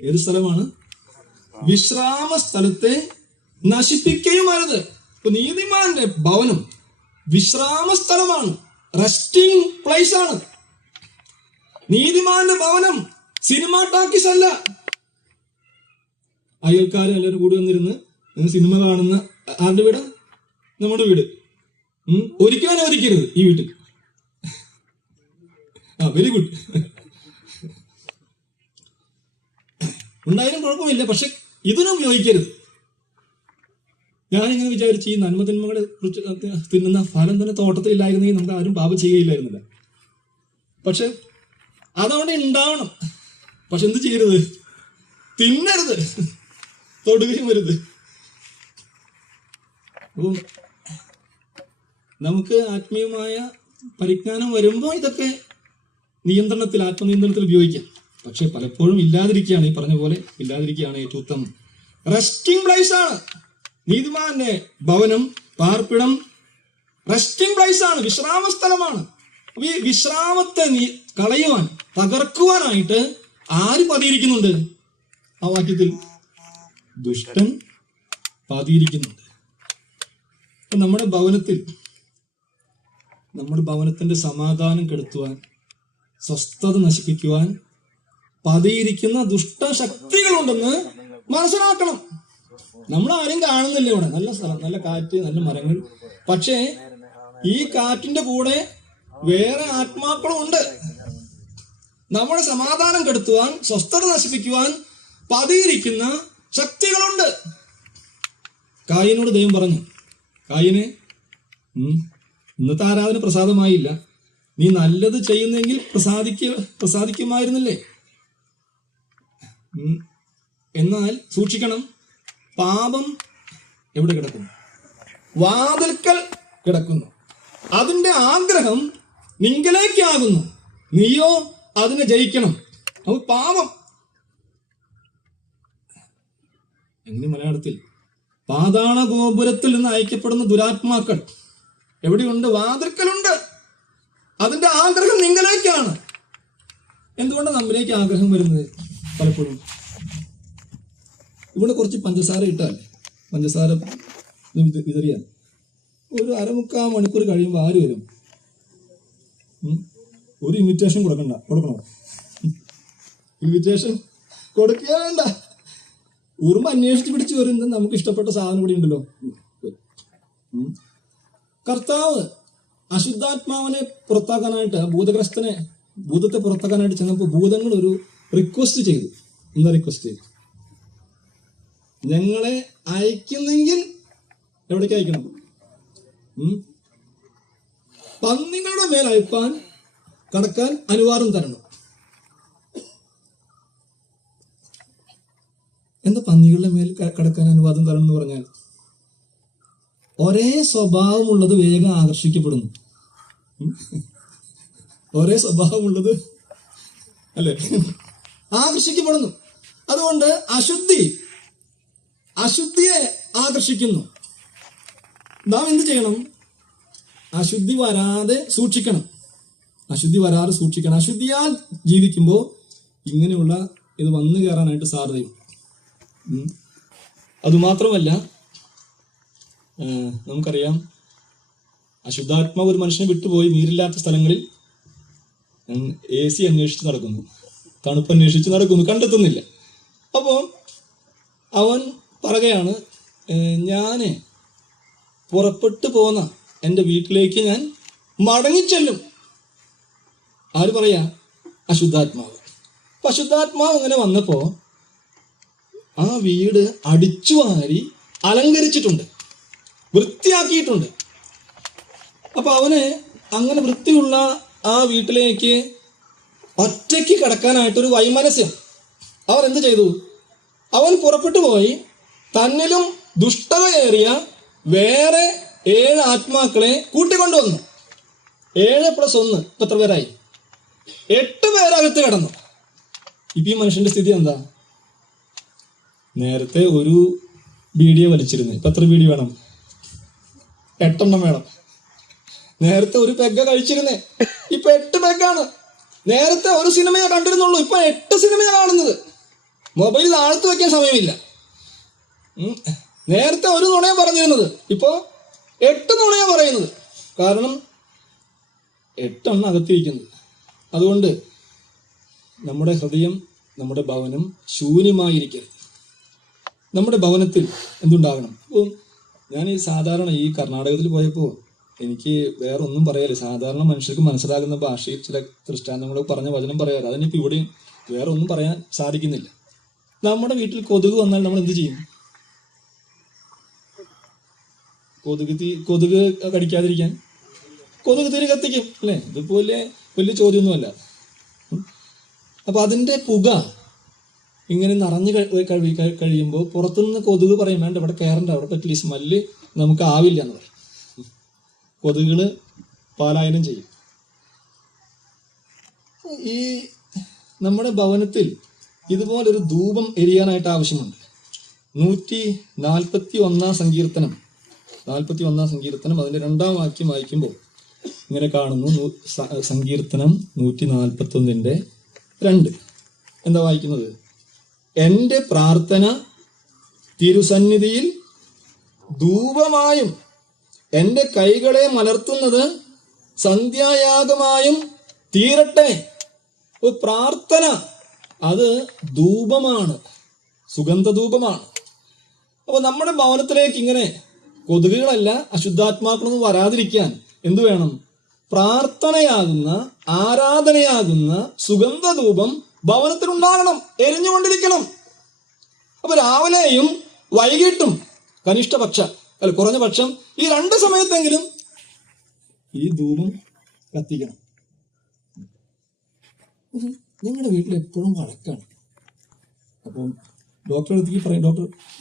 ഏത് സ്ഥലമാണ്? വിശ്രാമ സ്ഥലത്തെ നശിപ്പിക്കുകയുമരുത്. ഇപ്പൊ നീതിമാന്റെ ഭവനം വിശ്രാമ സ്ഥലമാണ്, റെസ്റ്റിംഗ് പ്ലേസ് ആണ്. നീതിമാന്റെ ഭവനം സിനിമ ടാക്കീസ് അല്ല. അയൽക്കാരെ എല്ലാവരും കൂടി വന്നിരുന്ന് സിനിമ കാണുന്ന ആരുടെ വീട്? നമ്മുടെ വീട്. ഒരിക്കലും അനുവദിക്കരുത് ഈ വീട്ടിൽ. Very good. ഉണ്ടായാലും കുഴപ്പമില്ല, പക്ഷെ ഇതിനും ഉപയോഗിക്കരുത്. ഞാനിങ്ങനെ വിചാരിച്ച് ഈ നന്മതിന്മകളെ കുറിച്ച് തിന്നുന്ന ഫലം തന്നെ തോട്ടത്തിലില്ലായിരുന്നെങ്കിൽ നമുക്ക് ആരും പാപം ചെയ്യുകയില്ലായിരുന്നില്ല. പക്ഷെ അതവിടെ ഉണ്ടാവണം. പക്ഷെ എന്ത് ചെയ്യരുത്? തിന്നരുത്, തൊടുകയും വരുത്. അപ്പം നമുക്ക് ആത്മീയമായ പരിജ്ഞാനം വരുമ്പോൾ ഇതൊക്കെ ആത്മനിയന്ത്രണത്തിൽ ഉപയോഗിക്കാം. പക്ഷെ പലപ്പോഴും ഇല്ലാതിരിക്കുകയാണ്. ഈ പറഞ്ഞ പോലെ ഇല്ലാതിരിക്കുകയാണ് ഏറ്റവും ഉത്തമം. റെസ്റ്റിംഗ് പ്ലേസ് ആണ് നീതിമാന്റെ ഭവനം, പാർപ്പിടം റെസ്റ്റിംഗ് പ്ലേസ് ആണ്, വിശ്രാമ സ്ഥലമാണ്. ഈ വിശ്രാമത്തെ കളയുവാൻ, തകർക്കുവാനായിട്ട് ആര് പതിയിരിക്കുന്നുണ്ട്? ആ വാക്യത്തിൽ ദുഷ്ടൻ പതിയിരിക്കുന്നുണ്ട്. നമ്മുടെ ഭവനത്തിന്റെ സമാധാനം കെടുത്തുവാൻ, സ്വസ്ഥത നശിപ്പിക്കുവാൻ പതിയിരിക്കുന്ന ദുഷ്ടശക്തികളുണ്ടെന്ന് മനസ്സിലാക്കണം. നമ്മൾ ആരും കാണുന്നില്ല. ഇവിടെ നല്ല സ്ഥലം, നല്ല കാറ്റ്, നല്ല മരങ്ങൾ. പക്ഷേ ഈ കാറ്റിന്റെ കൂടെ വേറെ ആത്മാക്കളും ഉണ്ട്. നമ്മുടെ സമാധാനം കെടുത്തുവാൻ, സ്വസ്ഥത നശിപ്പിക്കുവാൻ പതിയിരിക്കുന്ന ശക്തികളുണ്ട്. കായീനോട് ദൈവം പറഞ്ഞു, കായീനെ, ഇന്നത്തെ ആരാധന പ്രസാദമായില്ല. നീ നല്ലത് ചെയ്യുന്നെങ്കിൽ പ്രസാദിക്കുമായിരുന്നില്ലേ? എന്നാൽ സൂക്ഷിക്കണം, പാപം എവിടെ കിടക്കുന്നു? വാതിൽക്കൽ കിടക്കുന്നു. അതിന്റെ ആഗ്രഹം നിങ്കലേക്കാകുന്നു, നീയോ അതിനെ ജയിക്കണം. അത് പാപം. എങ്ങനെ മലയാളത്തിൽ? പാതാള ഗോപുരത്തിൽ നിന്ന് അയക്കപ്പെടുന്ന ദുരാത്മാക്കൾ എവിടെയുണ്ട്? വാതിൽക്കലുണ്ട്. അതിന്റെ ആഗ്രഹം നിങ്കലേക്കാണ്. എന്തുകൊണ്ട് നമ്മിലേക്ക് ആഗ്രഹം വരുന്നത്? പലപ്പോഴും ഇവിടെ കുറച്ച് പഞ്ചസാര ഇട്ടാൽ, പഞ്ചസാര വിതറിയാൽ ഒരു 1/4 മണിക്കൂർ കഴിയുമ്പോൾ ആര് വരും? ഒരു ഇൻവിറ്റേഷൻ കൊടുക്കണോ? ഇൻവിറ്റേഷൻ കൊടുക്കുക വേണ്ട. ഉറുമ്പ് അന്വേഷിച്ച് പിടിച്ച് വരുന്നത് നമുക്ക് ഇഷ്ടപ്പെട്ട സാധനം ഇവിടെ ഉണ്ടല്ലോ. കർത്താവ് അശുദ്ധാത്മാവിനെ പുറത്താക്കാനായിട്ട്, ഭൂതത്തെ പുറത്താക്കാനായിട്ട് ചെന്നപ്പോൾ ഭൂതങ്ങൾ ഒരു റിക്വസ്റ്റ് ചെയ്തു. എന്താ റിക്വസ്റ്റ് ചെയ്തു? ഞങ്ങളെ അയക്കുന്നെങ്കിൽ എവിടേക്ക് അയക്കണം? പന്നികളുടെ മേൽ കടക്കാൻ അനുവാദം തരണം. എന്താ പന്നികളുടെ മേൽ കടക്കാൻ അനുവാദം തരണം എന്ന് പറഞ്ഞാൽ, ഒരേ സ്വഭാവമുള്ളത് വേഗം ആകർഷിക്കപ്പെടുന്നു. ഒരേ സ്വഭാവമുള്ളത് അല്ലെ ആകർഷിക്കപ്പെടുന്നു. അതുകൊണ്ട് അശുദ്ധിയെ ആകർഷിക്കുന്നു. നാം എന്ത് ചെയ്യണം? അശുദ്ധി വരാതെ സൂക്ഷിക്കണം. അശുദ്ധിയാൽ ജീവിക്കുമ്പോൾ ഇങ്ങനെയുള്ള ഇത് വന്നു കയറാനായിട്ട് സാധ്യതയും. അതുമാത്രമല്ല, നമുക്കറിയാം, അശുദ്ധാത്മാവ് ഒരു മനുഷ്യനെ വിട്ടുപോയി നീരില്ലാത്ത സ്ഥലങ്ങളിൽ AC അന്വേഷിച്ച് നടക്കുന്നു, തണുപ്പ് അന്വേഷിച്ച് നടക്കുന്നു, കണ്ടെത്തുന്നില്ല. അപ്പോൾ അവൻ പറയുകയാണ്, ഞാൻ പുറപ്പെട്ടു പോന്ന എൻ്റെ വീട്ടിലേക്ക് ഞാൻ മടങ്ങിച്ചെല്ലും. ആര് പറയാ? അശുദ്ധാത്മാവ്. അപ്പൊ അശുദ്ധാത്മാവ് അങ്ങനെ വന്നപ്പോ ആ വീട് അടിച്ചു വാരി അലങ്കരിച്ചിട്ടുണ്ട്, വൃത്തിയാക്കിയിട്ടുണ്ട്. അപ്പൊ അവന് അങ്ങനെ വൃത്തിയുള്ള ആ വീട്ടിലേക്ക് ഒറ്റയ്ക്ക് കിടക്കാനായിട്ടൊരു വൈമനസ്യം. അവൻ എന്ത് ചെയ്തു? അവൻ പുറപ്പെട്ടു പോയി തന്നിലും ദുഷ്ടതയേറിയ വേറെ 7 ആത്മാക്കളെ കൂട്ടിക്കൊണ്ടുവന്നു. 7 + 1 ഇപ്പൊ എത്ര പേരായി? 8 പേരകത്ത് കിടന്നു. ഇപ്പൊ ഈ മനുഷ്യന്റെ സ്ഥിതി എന്താ? നേരത്തെ ഒരു ബീഡിയെ വലിച്ചിരുന്നു, ഇപ്പൊ എത്ര ബീഡി വേണം? 8 എണ്ണം വേണം. നേരത്തെ ഒരു പെഗ്ഗ കഴിച്ചിരുന്നേ, ഇപ്പൊ 8 പെഗ്ഗാണ്. നേരത്തെ ഒരു സിനിമയെ കണ്ടിരുന്നുള്ളൂ, ഇപ്പൊ 8 സിനിമയാണ് കാണുന്നത്. മൊബൈൽ താഴ്ത്തു വെക്കാൻ സമയമില്ല. നേരത്തെ ഒരു നുണയാ പറഞ്ഞിരുന്നത്, ഇപ്പോ 8 നുണയാ പറയുന്നത്. കാരണം 8 എണ്ണം അകത്തിരിക്കുന്നത്. അതുകൊണ്ട് നമ്മുടെ ഹൃദയം, നമ്മുടെ ഭവനം ശൂന്യമായിരിക്കരുത്. നമ്മുടെ ഭവനത്തിൽ എന്തുണ്ടാകണം? ഇപ്പോൾ ഞാൻ സാധാരണ ഈ കർണാടകത്തിൽ പോയപ്പോൾ എനിക്ക് വേറെ ഒന്നും പറയാല്ല. സാധാരണ മനുഷ്യർക്ക് മനസ്സിലാകുന്ന ഭാഷയിൽ ചില ദൃഷ്ടാന്തങ്ങളൊക്കെ പറഞ്ഞ വചനം പറയാറ്. അതിനിപ്പോൾ ഇവിടെയും വേറെ ഒന്നും പറയാൻ സാധിക്കുന്നില്ല. നമ്മുടെ വീട്ടിൽ കൊതുക് വന്നാൽ നമ്മൾ എന്ത് ചെയ്യും? കൊതുക് കടിക്കാതിരിക്കാൻ കൊതുക് തിരി കത്തിക്കും, അല്ലേ? ഇതുപോലെ വലിയ ചോദ്യമൊന്നുമല്ല. അപ്പൊ അതിന്റെ പുക ഇങ്ങനെ നിറഞ്ഞു കഴിയുമ്പോൾ പുറത്തുനിന്ന് കൊതുക് പറയും, വേണ്ട ഇവിടെ കയറണ്ട, അവിടെ പറ്റില്ല, ഈ സ്മെല്ല് നമുക്ക് ആവില്ല എന്ന് പറയും. കൊതുകുകള് പലായനം ചെയ്യും. ഈ നമ്മുടെ ഭവനത്തിൽ ഇതുപോലൊരു ധൂപം എരിയാനായിട്ട് ആവശ്യമുണ്ട്. 141 സങ്കീർത്തനം 41 സങ്കീർത്തനം അതിന്റെ 2-ാം വാക്യം വായിക്കുമ്പോൾ ഇങ്ങനെ കാണുന്നു. സങ്കീർത്തനം 141:2 എന്താ വായിക്കുന്നത്? എന്റെ പ്രാർത്ഥന തിരുസന്നിധിയിൽ ധൂപമായും എന്റെ കൈകളെ മലർത്തുന്നത് സന്ധ്യായാഗമായും തീരട്ടെ. പ്രാർത്ഥന അത് ധൂപമാണ്, സുഗന്ധധൂപമാണ്. അപ്പൊ നമ്മുടെ ഭവനത്തിലേക്ക് ഇങ്ങനെ കൊതുകുകളല്ല, അശുദ്ധാത്മാക്കളൊന്നും വരാതിരിക്കാൻ എന്തു വേണം? പ്രാർത്ഥനയാകുന്ന, ആരാധനയാകുന്ന സുഗന്ധധൂപം ഭവനത്തിൽ ഉണ്ടാകണം, എരിഞ്ഞുകൊണ്ടിരിക്കണം. അപ്പൊ രാവിലെയും വൈകിട്ടും കുറഞ്ഞ പക്ഷം ഈ 2 സമയത്തെങ്കിലും ഈ ധൂപം കത്തിക്കണം. നിങ്ങളുടെ വീട്ടിൽ എപ്പോഴും വഴക്കാണ്. അപ്പം ഡോക്ടറെ അടുത്തേക്ക് പറയും,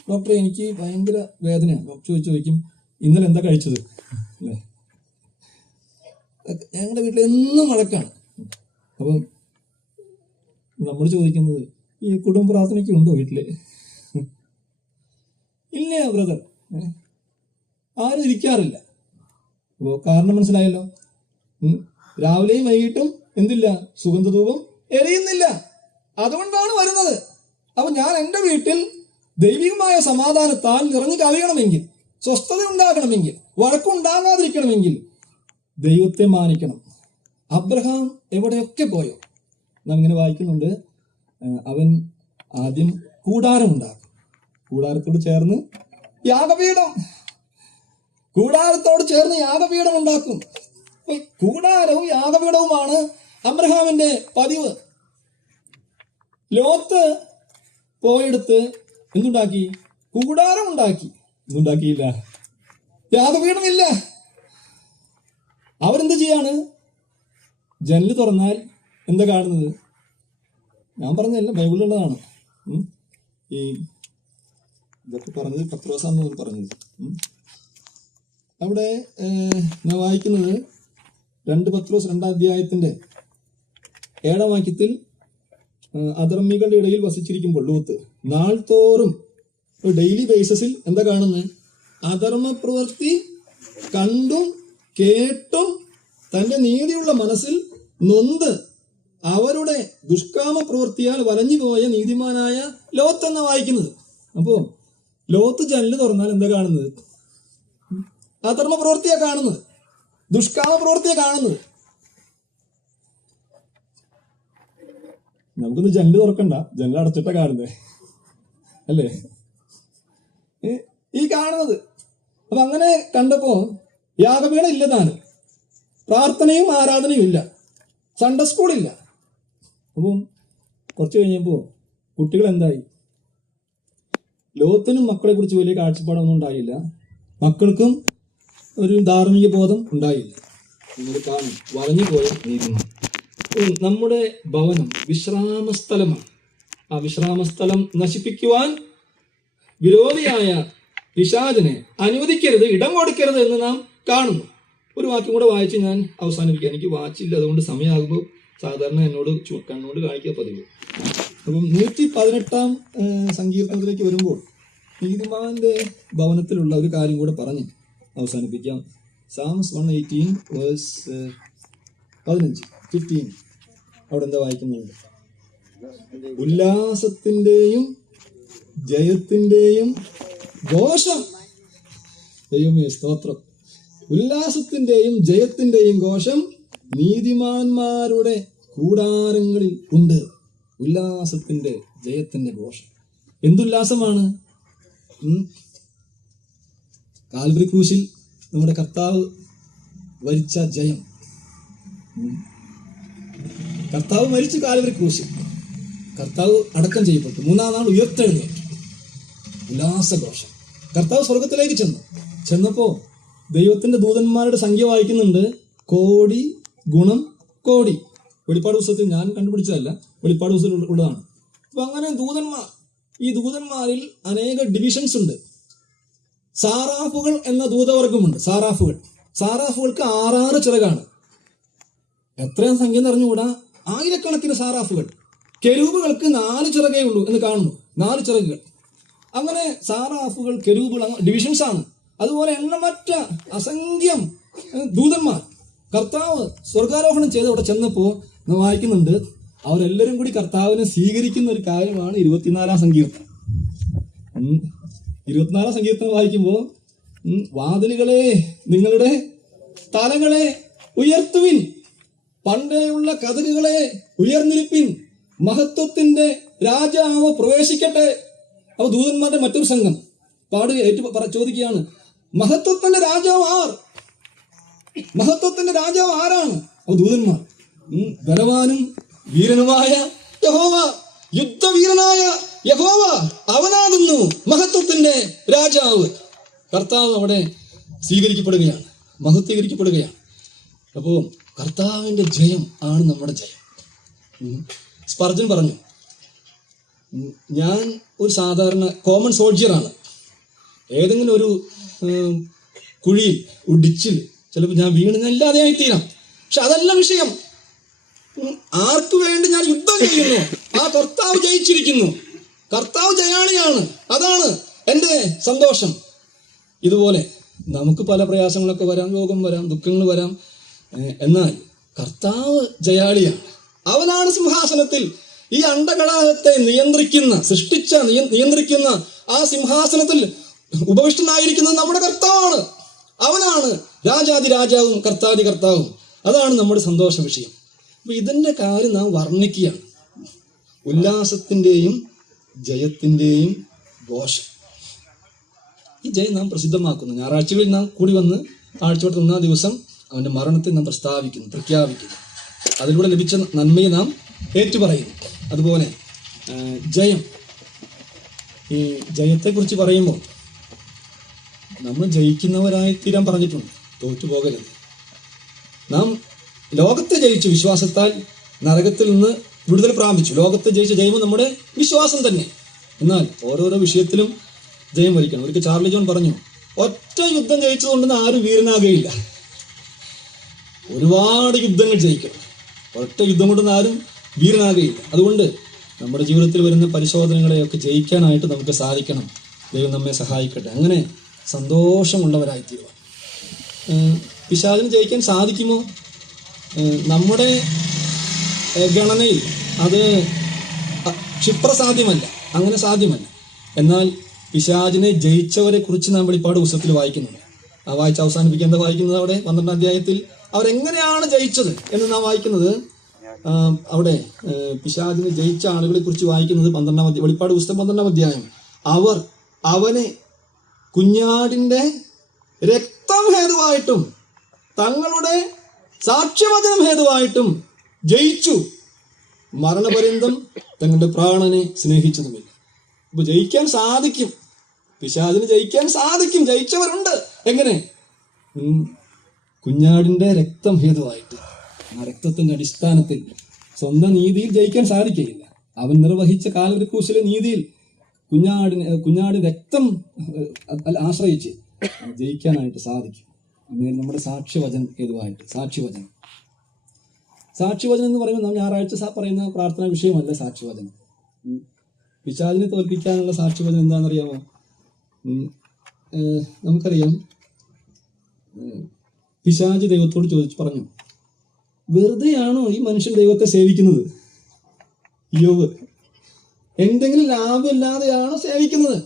ഡോക്ടറെ എനിക്ക് ഭയങ്കര വേദനയാണ്. ഡോക്ടർ ചോദിക്കും, ഇന്നലെ എന്താ കഴിച്ചത്? അല്ലേ? ഞങ്ങളുടെ വീട്ടിൽ എന്നും വഴക്കാണ്. അപ്പം നമ്മൾ ചോദിക്കുന്നത്, ഈ കുടുംബ പ്രാർത്ഥനയ്ക്ക് ഉണ്ടോ വീട്ടില്? ഇല്ല ബ്രദർ, ആരും ഇരിക്കാറില്ല. അപ്പോ കാരണം മനസ്സിലായല്ലോ. രാവിലെയും വൈകിട്ടും എന്തില്ല? സുഗന്ധധൂപം എരിയുന്നില്ല. അതുകൊണ്ടാണ് വരുന്നത്. അപ്പൊ ഞാൻ എൻ്റെ വീട്ടിൽ ദൈവികമായ സമാധാനത്താൽ നിറഞ്ഞു കവിയണമെങ്കിൽ, സ്വസ്ഥത ഉണ്ടാകണമെങ്കിൽ, വഴക്കുണ്ടാകാതിരിക്കണമെങ്കിൽ ദൈവത്തെ മാനിക്കണം. അബ്രഹാം എവിടെയൊക്കെ പോയോ നാം ഇങ്ങനെ വായിക്കുന്നുണ്ട്. അവൻ ആദ്യം കൂടാരം ഉണ്ടാക്കും, കൂടാരത്തോട് ചേർന്ന് യാഗപീഠം ഉണ്ടാക്കും. കൂടാരവും യാഗപീഠവുമാണ് അബ്രഹാമിന്റെ പതിവ്. ലോത്ത് പോയെടുത്ത് എന്തുണ്ടാക്കി? കൂടാരം ഉണ്ടാക്കി. എന്തുണ്ടാക്കിയില്ല? യാഗപീഠമില്ല. അവരെന്ത് ചെയ്യാണ്? ജനല് തുറന്നാൽ എന്താ കാണുന്നത്? ഞാൻ പറഞ്ഞതല്ല, ബൈബിളിലുള്ളതാണ്. ഈ ഇതൊക്കെ പറഞ്ഞത് പത്രോസാന്ന് പറഞ്ഞത്. അവിടെ ഞാൻ വായിക്കുന്നത് 2 പത്രോസ് 2-ാം അധ്യായത്തിന്റെ 7-ാം വാക്യത്തിൽ അധർമ്മികളുടെ ഇടയിൽ വസിച്ചിരിക്കുമ്പോൾ ലോത്ത് നാൾ തോറും ഡെയിലി ബേസിസിൽ എന്താ കാണുന്നത്? അധർമ്മ പ്രവൃത്തി കണ്ടും കേട്ടും തന്റെ നീതിയുള്ള മനസ്സിൽ നൊന്ത് അവരുടെ ദുഷ്കാമ പ്രവൃത്തിയാൽ വലഞ്ഞു പോയ നീതിമാനായ ലോത്ത് എന്നാ വായിക്കുന്നത്. അപ്പോ ലോത്ത് ജനല് തുറന്നാൽ എന്താ കാണുന്നത്? അധർമ്മ പ്രവൃത്തിയാ കാണുന്നത്, ദുഷ്കാമ പ്രവൃത്തിയാ കാണുന്നത്. നമുക്കൊന്ന് ജനല് തുറക്കണ്ട, ജനൽ അടച്ചിട്ടാ കാണുന്നത്, അല്ലേ? ഈ കാണുന്നത്. അപ്പൊ അങ്ങനെ കണ്ടപ്പോ യാഗപീഠം ഇല്ല താനും. പ്രാർത്ഥനയും ആരാധനയും ഇല്ല, സൺഡേ സ്കൂളില്ല. അപ്പം കുറച്ച് കഴിഞ്ഞപ്പോൾ കുട്ടികൾ എന്തായി? ലോകത്തിനും മക്കളെ കുറിച്ച് വലിയ കാഴ്ചപ്പാടൊന്നും ഉണ്ടായില്ല, മക്കൾക്കും ഒരു ധാർമ്മിക ബോധം ഉണ്ടായില്ല. നമ്മൾ കാണും വളഞ്ഞു പോയ നീതിമാൻ. നമ്മുടെ ഭവനം വിശ്രാമസ്ഥലമാണ്. ആ വിശ്രാമസ്ഥലം നശിപ്പിക്കുവാൻ വിരോധിയായ പിശാചിനെ അനുവദിക്കരുത്, ഇടം കൊടുക്കരുത് എന്ന് നാം കാണുന്നു. ഒരു വാക്യം കൂടെ വായിച്ച് ഞാൻ അവസാനിപ്പിക്കാം. എനിക്ക് വാച്ചില്ല, അതുകൊണ്ട് സമയമാകുമ്പോൾ സാധാരണ എന്നോട് കണ്ണോട് കാണിക്കുക പതിവ്. അപ്പം 118 സങ്കീർത്തനത്തിലേക്ക് വരുമ്പോൾ നീതിമാന്റെ ഭവനത്തിലുള്ള ഒരു കാര്യം കൂടെ പറഞ്ഞ് അവസാനിപ്പിക്കാം. Psalms 118 വേഴ്സ് 15 അവിടെ എന്താ വായിക്കുന്നുണ്ട്? ഉല്ലാസത്തിന്റെയും ജയത്തിന്റെയും ഘോഷം. ദൈവമേ സ്തോത്രം. ഉല്ലാസത്തിന്റെയും ജയത്തിന്റെയും ഘോഷം നീതിമാന്മാരുടെ കൂടാരങ്ങളിൽ ഉണ്ട്. ഉല്ലാസത്തിന്റെ ജയത്തിന്റെ ഘോഷം. എന്തുല്ലാസമാണ്? കാൽവരി ക്രൂശിൽ നമ്മുടെ കർത്താവ് വരിച്ച ജയം. കർത്താവ് മരിച്ചു കാൽവരി ക്രൂശിൽ, കർത്താവ് അടക്കം ചെയ്യപ്പെട്ടു, 3-ാം നാൾ ഉയർത്തെഴുന്നേറ്റു. ഉല്ലാസഘോഷം. കർത്താവ് സ്വർഗത്തിലേക്ക് ചെന്നപ്പോ ദൈവത്തിന്റെ ദൂതന്മാരുടെ സംഖ്യ വായിക്കുന്നുണ്ട്, കോടി ഗുണം കോടി. വെളിപ്പാട് പുസ്തകത്തിൽ ഞാൻ കണ്ടുപിടിച്ചതല്ല, വെളിപ്പാട് പുസ്തകത്തിൽ ഉള്ളതാണ്. അപ്പൊ അങ്ങനെ ഈ ദൂതന്മാരിൽ അനേക ഡിവിഷൻസ് ഉണ്ട്. സാറാഫുകൾ എന്ന ദൂതവർഗമുണ്ട്. സാറാഫുകൾക്ക് 6 ചിറകാണ്. എത്രയും സംഖ്യ നിറഞ്ഞുകൂടാ, ആയിരക്കണക്കിന് സാറാഫുകൾ. കെരൂബുകൾക്ക് 4 ചിറകേ ഉള്ളൂ എന്ന് കാണുന്നു, 4 ചിറകുകൾ. അങ്ങനെ സാറാഫുകൾ, കെരൂബുകൾ ഡിവിഷൻസ് ആണ്. അതുപോലെ എണ്ണമറ്റ അസംഖ്യം ദൂതന്മാർ. കർത്താവ് സ്വർഗാരോഹണം ചെയ്ത് അവിടെ ചെന്നപ്പോ വായിക്കുന്നുണ്ട്, അവരെല്ലാവരും കൂടി കർത്താവിനെ സ്വീകരിക്കുന്ന ഒരു കാര്യമാണ് 24-ാം സങ്കീർത്തനം. 24-ാം സങ്കീർത്തനം വായിക്കുമ്പോൾ, വാതിലുകളെ നിങ്ങളുടെ തലകളെ ഉയർത്തുവിൻ, പണ്ടേയുള്ള കതകുകളെ ഉയർന്നിരിപ്പിൻ, മഹത്വത്തിന്റെ രാജാവ് പ്രവേശിക്കട്ടെ. അപ്പൊ ദൂതന്മാരുടെ മറ്റൊരു സംഘം ചോദിക്കുകയാണ്, മഹത്വത്തിന്റെ രാജാവ് മഹത്വത്തിന്റെ രാജാവ് ആരാണ്? അപ്പൊ ദൂതന്മാർ, ബലവാനും വീരനുമായ യഹോവ, യുദ്ധവീരനായ യഹോവ, അവനാകുന്നു മഹത്വത്തിന്റെ രാജാവ്. കർത്താവ് അവിടെ സ്വീകരിക്കപ്പെടുകയാണ്, മഹത്വീകരിക്കപ്പെടുകയാണ്. അപ്പോ കർത്താവിന്റെ ജയം ആണ് നമ്മുടെ ജയം. സ്പർജൻ പറഞ്ഞു, ഞാൻ ഒരു സാധാരണ കോമൺ സോൾജിയറാണ്. ഏതെങ്കിലും ഒരു കുഴിയിൽ, ഒരു ഡിച്ചിൽ ചിലപ്പോൾ ഞാൻ വീണ് ഞാൻ ഇല്ലാതെയായി തീരാം. പക്ഷെ അതല്ല വിഷയം. ആർക്കു വേണ്ടി ഞാൻ യുദ്ധം ചെയ്യുന്നു, ആ കർത്താവ് ജയിച്ചിരിക്കുന്നു, കർത്താവ് ജയാളിയാണ്. അതാണ് എൻ്റെ സന്തോഷം. ഇതുപോലെ നമുക്ക് പല പ്രയാസങ്ങളൊക്കെ വരാം, രോഗം വരാം, ദുഃഖങ്ങൾ വരാം. എന്നാൽ കർത്താവ് ജയാളിയാണ്. അവനാണ് സിംഹാസനത്തിൽ. ഈ അണ്ടകടാഹത്തെ നിയന്ത്രിക്കുന്ന ആ സിംഹാസനത്തിൽ ഉപവിഷ്ടനായിരിക്കുന്നത് നമ്മുടെ കർത്താവാണ്. അവനാണ് രാജാതി രാജാവും കർത്താതി കർത്താവും. അതാണ് നമ്മുടെ സന്തോഷ വിഷയം. അപ്പൊ ഇതിന്റെ കാര്യം നാം വർണ്ണിക്കുകയാണ്. ഉല്ലാസത്തിന്റെയും ജയത്തിന്റെയും ഘോഷം. ഈ ജയം നാം പ്രസിദ്ധമാക്കുന്നു. ഞായറാഴ്ചകളിൽ നാം കൂടി വന്ന് ആഴ്ചയോടെ 1-ാം ദിവസം അവന്റെ മരണത്തെ നാം പ്രഖ്യാപിക്കുന്നു. അതിലൂടെ ലഭിച്ച നന്മയെ നാം ഏറ്റുപറയുന്നു. അതുപോലെ ജയം, ഈ ജയത്തെക്കുറിച്ച് പറയുമ്പോൾ നമ്മൾ ജയിക്കുന്നവരായി തീരാൻ പറഞ്ഞിട്ടുണ്ട്. തോറ്റുപോകരുത്. നാം ലോകത്തെ ജയിച്ചു വിശ്വാസത്താൽ നരകത്തിൽ നിന്ന് വിടുതൽ പ്രാപിച്ചു. ലോകത്തെ ജയിച്ച ജയം നമ്മുടെ വിശ്വാസം തന്നെ. എന്നാൽ ഓരോരോ വിഷയത്തിലും ജയം വരിക്കണം. ഒരിക്കൽ ചാർലി ജോൺ പറഞ്ഞു, ഒറ്റ യുദ്ധം ജയിച്ചതുകൊണ്ടെന്ന് ആരും വീരനാകുകയില്ല, ഒരുപാട് യുദ്ധങ്ങൾ ജയിക്കണം. ഒറ്റ യുദ്ധം കൊണ്ടൊന്നും ആരും വീരനാകുകയില്ല. അതുകൊണ്ട് നമ്മുടെ ജീവിതത്തിൽ വരുന്ന പരിശോധനകളെയൊക്കെ ജയിക്കാനായിട്ട് നമുക്ക് സാധിക്കണം. ദൈവം നമ്മെ സഹായിക്കട്ടെ. അങ്ങനെ സന്തോഷമുള്ളവരായിത്തീരുക. പിശാചിനെ ജയിക്കാൻ സാധിക്കുമോ? നമ്മുടെ ഗണനയിൽ അത് ക്ഷിപ്രസാധ്യമല്ല, അങ്ങനെ സാധ്യമല്ല. എന്നാൽ പിശാചിനെ ജയിച്ചവരെ കുറിച്ച് നാം വെളിപ്പാട് പുസ്തകത്തിൽ വായിക്കുന്നുണ്ട്. ആ വായിച്ച് അവസാനിപ്പിക്കാൻ എന്താ വായിക്കുന്നത്? അവിടെ 12-ാം അധ്യായത്തിൽ അവരെങ്ങനെയാണ് ജയിച്ചത് എന്ന് നാം വായിക്കുന്നത്. അവിടെ പിശാചിനെ ജയിച്ച ആളുകളെ കുറിച്ച് വായിക്കുന്നത് 12-ാം അധ്യായം, വെളിപ്പാട് പുസ്തകം 12-ാം അധ്യായം. അവർ അവനെ കുഞ്ഞാടിന്റെ രക്തം ഹേതുവായിട്ടും തങ്ങളുടെ സാക്ഷ്യവചനം ഹേതുവായിട്ടും ജയിച്ചു, മരണപര്യന്തം തങ്ങളുടെ പ്രാണനെ സ്നേഹിച്ചതുമില്ല. അപ്പൊ ജയിക്കാൻ സാധിക്കും, പിശാചിന് ജയിക്കാൻ സാധിക്കും. ജയിച്ചവരുണ്ട്. എങ്ങനെ? കുഞ്ഞാടിന്റെ രക്തം ഹേതുവായിട്ട്, ആ രക്തത്തിന്റെ അടിസ്ഥാനത്തിൽ. സ്വന്തം നീതിയിൽ ജയിക്കാൻ സാധിക്കുകയില്ല. അവൻ നിർവഹിച്ച കാൽവരി ക്രൂശിലെ നീതിയിൽ കുഞ്ഞാടിന് രക്തം ആശ്രയിച്ച് ജയിക്കാനായിട്ട് സാധിക്കും. അങ്ങനെ നമ്മുടെ സാക്ഷ്യവചനം ഹേതുവായിട്ട്. സാക്ഷ്യവചനം എന്ന് പറയുമ്പോൾ നാം ഞായറാഴ്ച പറയുന്ന പ്രാർത്ഥനാ വിഷയമല്ല സാക്ഷ്യവചനം. പിശാചിനെ തോൽപ്പിക്കാനുള്ള സാക്ഷ്യവചനം എന്താണെന്നറിയാമോ? നമുക്കറിയാം, പിശാച് ദൈവത്തോട് പറഞ്ഞു, വെറുതെയാണോ ഈ മനുഷ്യൻ ദൈവത്തെ സേവിക്കുന്നത്? യോബ്, എന്തെങ്കിലും ലാഭമില്ലാതെയാണോ സേവിക്കുന്നത്?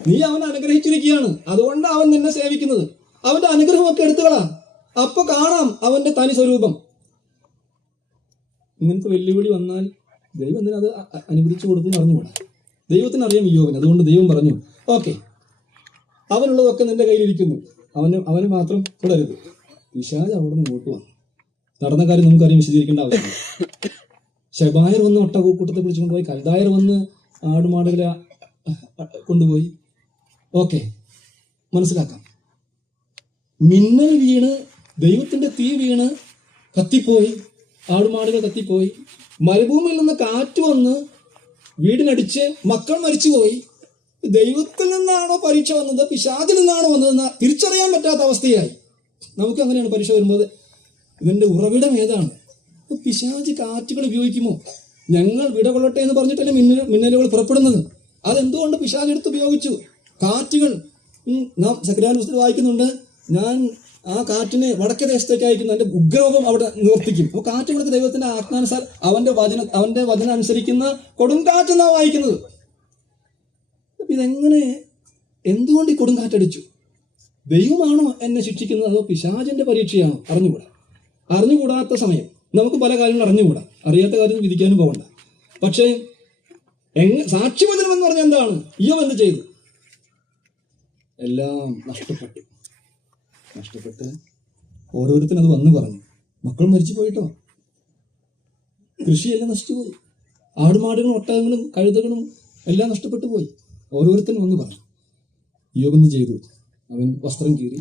നീ അവൻ അനുഗ്രഹിച്ചിരിക്കുകയാണ്, അതുകൊണ്ട് അവൻ നിന്നെ സേവിക്കുന്നത്. അവന്റെ അനുഗ്രഹമൊക്കെ എടുത്തുകളാ, അപ്പൊ കാണാം അവന്റെ തനി സ്വരൂപം. ഇങ്ങനത്തെ വെല്ലുവിളി വന്നാൽ ദൈവം എന്തിനാ അത് അനുഗ്രഹിച്ചു കൊടുത്തു അറിഞ്ഞുകൂടാ? ദൈവത്തിന് അറിയാം യോബിന്. അതുകൊണ്ട് ദൈവം പറഞ്ഞു, ഓക്കെ, അവനുള്ളതൊക്കെ നിന്റെ കയ്യിലിരിക്കുന്നു, അവന് മാത്രം തുടരുത്. പിശാച് അവിടെ നിന്ന് ഇങ്ങോട്ട് വന്നു. നടന്ന കാര്യം നമുക്കറിയാം, വിശദീകരിക്കേണ്ട ആവശ്യമില്ല. ശബായർ വന്ന് ഒട്ടകൂട്ടത്തെ പിടിച്ചു കൊണ്ടുപോയി, കൽദായർ വന്ന് ആടുമാടുകളെ കൊണ്ടുപോയി. ഓക്കെ, മനസ്സിലാക്കാം. മിന്നൽ വീണ്, ദൈവത്തിന്റെ തീ വീണ് കത്തിപ്പോയി, ആടുമാടുകൾ കത്തിപ്പോയി. മരുഭൂമിയിൽ നിന്ന് കാറ്റ് വന്ന് വീടിനടിച്ച് മക്കൾ മരിച്ചുപോയി. ദൈവത്തിൽ നിന്നാണോ പരീക്ഷ വന്നത്, പിശാചിൽ നിന്നാണോ വന്നതെന്ന് തിരിച്ചറിയാൻ പറ്റാത്ത അവസ്ഥയായി. നമുക്ക് അങ്ങനെയാണ് പരീക്ഷ വരുമ്പോൾ. ഇതിന്റെ ഉറവിടം ഏതാണ്? പിശാച് കാറ്റുകൾ ഉപയോഗിക്കുമോ? ഞങ്ങൾ വിടകൊള്ളട്ടെ എന്ന് പറഞ്ഞിട്ടല്ലേ മിന്നലുകൾ പുറപ്പെടുന്നത്. അതെന്തുകൊണ്ട് പിശാച് എടുത്ത് ഉപയോഗിച്ചു? കാറ്റുകൾ നാം സക്രിയ പുസ്തകത്തിൽ വായിക്കുന്നുണ്ട്, ഞാൻ ആ കാറ്റിനെ വടക്കേ ദേശത്തേക്ക് അയക്കുന്നു, അതിന്റെ ഉഗ്രഹം അവിടെ നിവർത്തിക്കും. അപ്പൊ കാറ്റുകൾക്ക് ദൈവത്തിന്റെ ആജ്ഞാനുസാരം അവന്റെ വചനം അനുസരിക്കുന്ന കൊടുങ്കാറ്റെന്നാണ് വായിക്കുന്നത്. ഇതെങ്ങനെ, എന്തുകൊണ്ട് ഈ കൊടുങ്കാറ്റടിച്ചു? ദൈവമാണോ എന്നെ ശിക്ഷിക്കുന്നത്, അതോ പിശാചിന്റെ പരീക്ഷയാണോ? അറിഞ്ഞുകൂടാത്ത സമയം നമുക്ക് പല കാര്യങ്ങളും അറിഞ്ഞുകൂടാ. അറിയാത്ത കാര്യം വിധിക്കാനും പോകണ്ട. പക്ഷേ സാക്ഷ്യവചനം എന്ന് പറഞ്ഞാൽ എന്താണ്? ഇയ്യോബ് എന്ത് ചെയ്തു? എല്ലാം നഷ്ടപ്പെട്ട് ഓരോരുത്തരും അത് വന്ന് പറഞ്ഞു. മക്കൾ മരിച്ചു പോയിട്ടോ, കൃഷിയെല്ലാം നശിച്ചുപോയി, ആടുമാടുകളും ഒട്ടകങ്ങളും കഴുതകളും എല്ലാം നഷ്ടപ്പെട്ടു പോയി. ഓരോരുത്തരും വന്ന് പറഞ്ഞു. ഇയ്യോബ് എന്ത് ചെയ്തു? അവൻ വസ്ത്രം കീറി,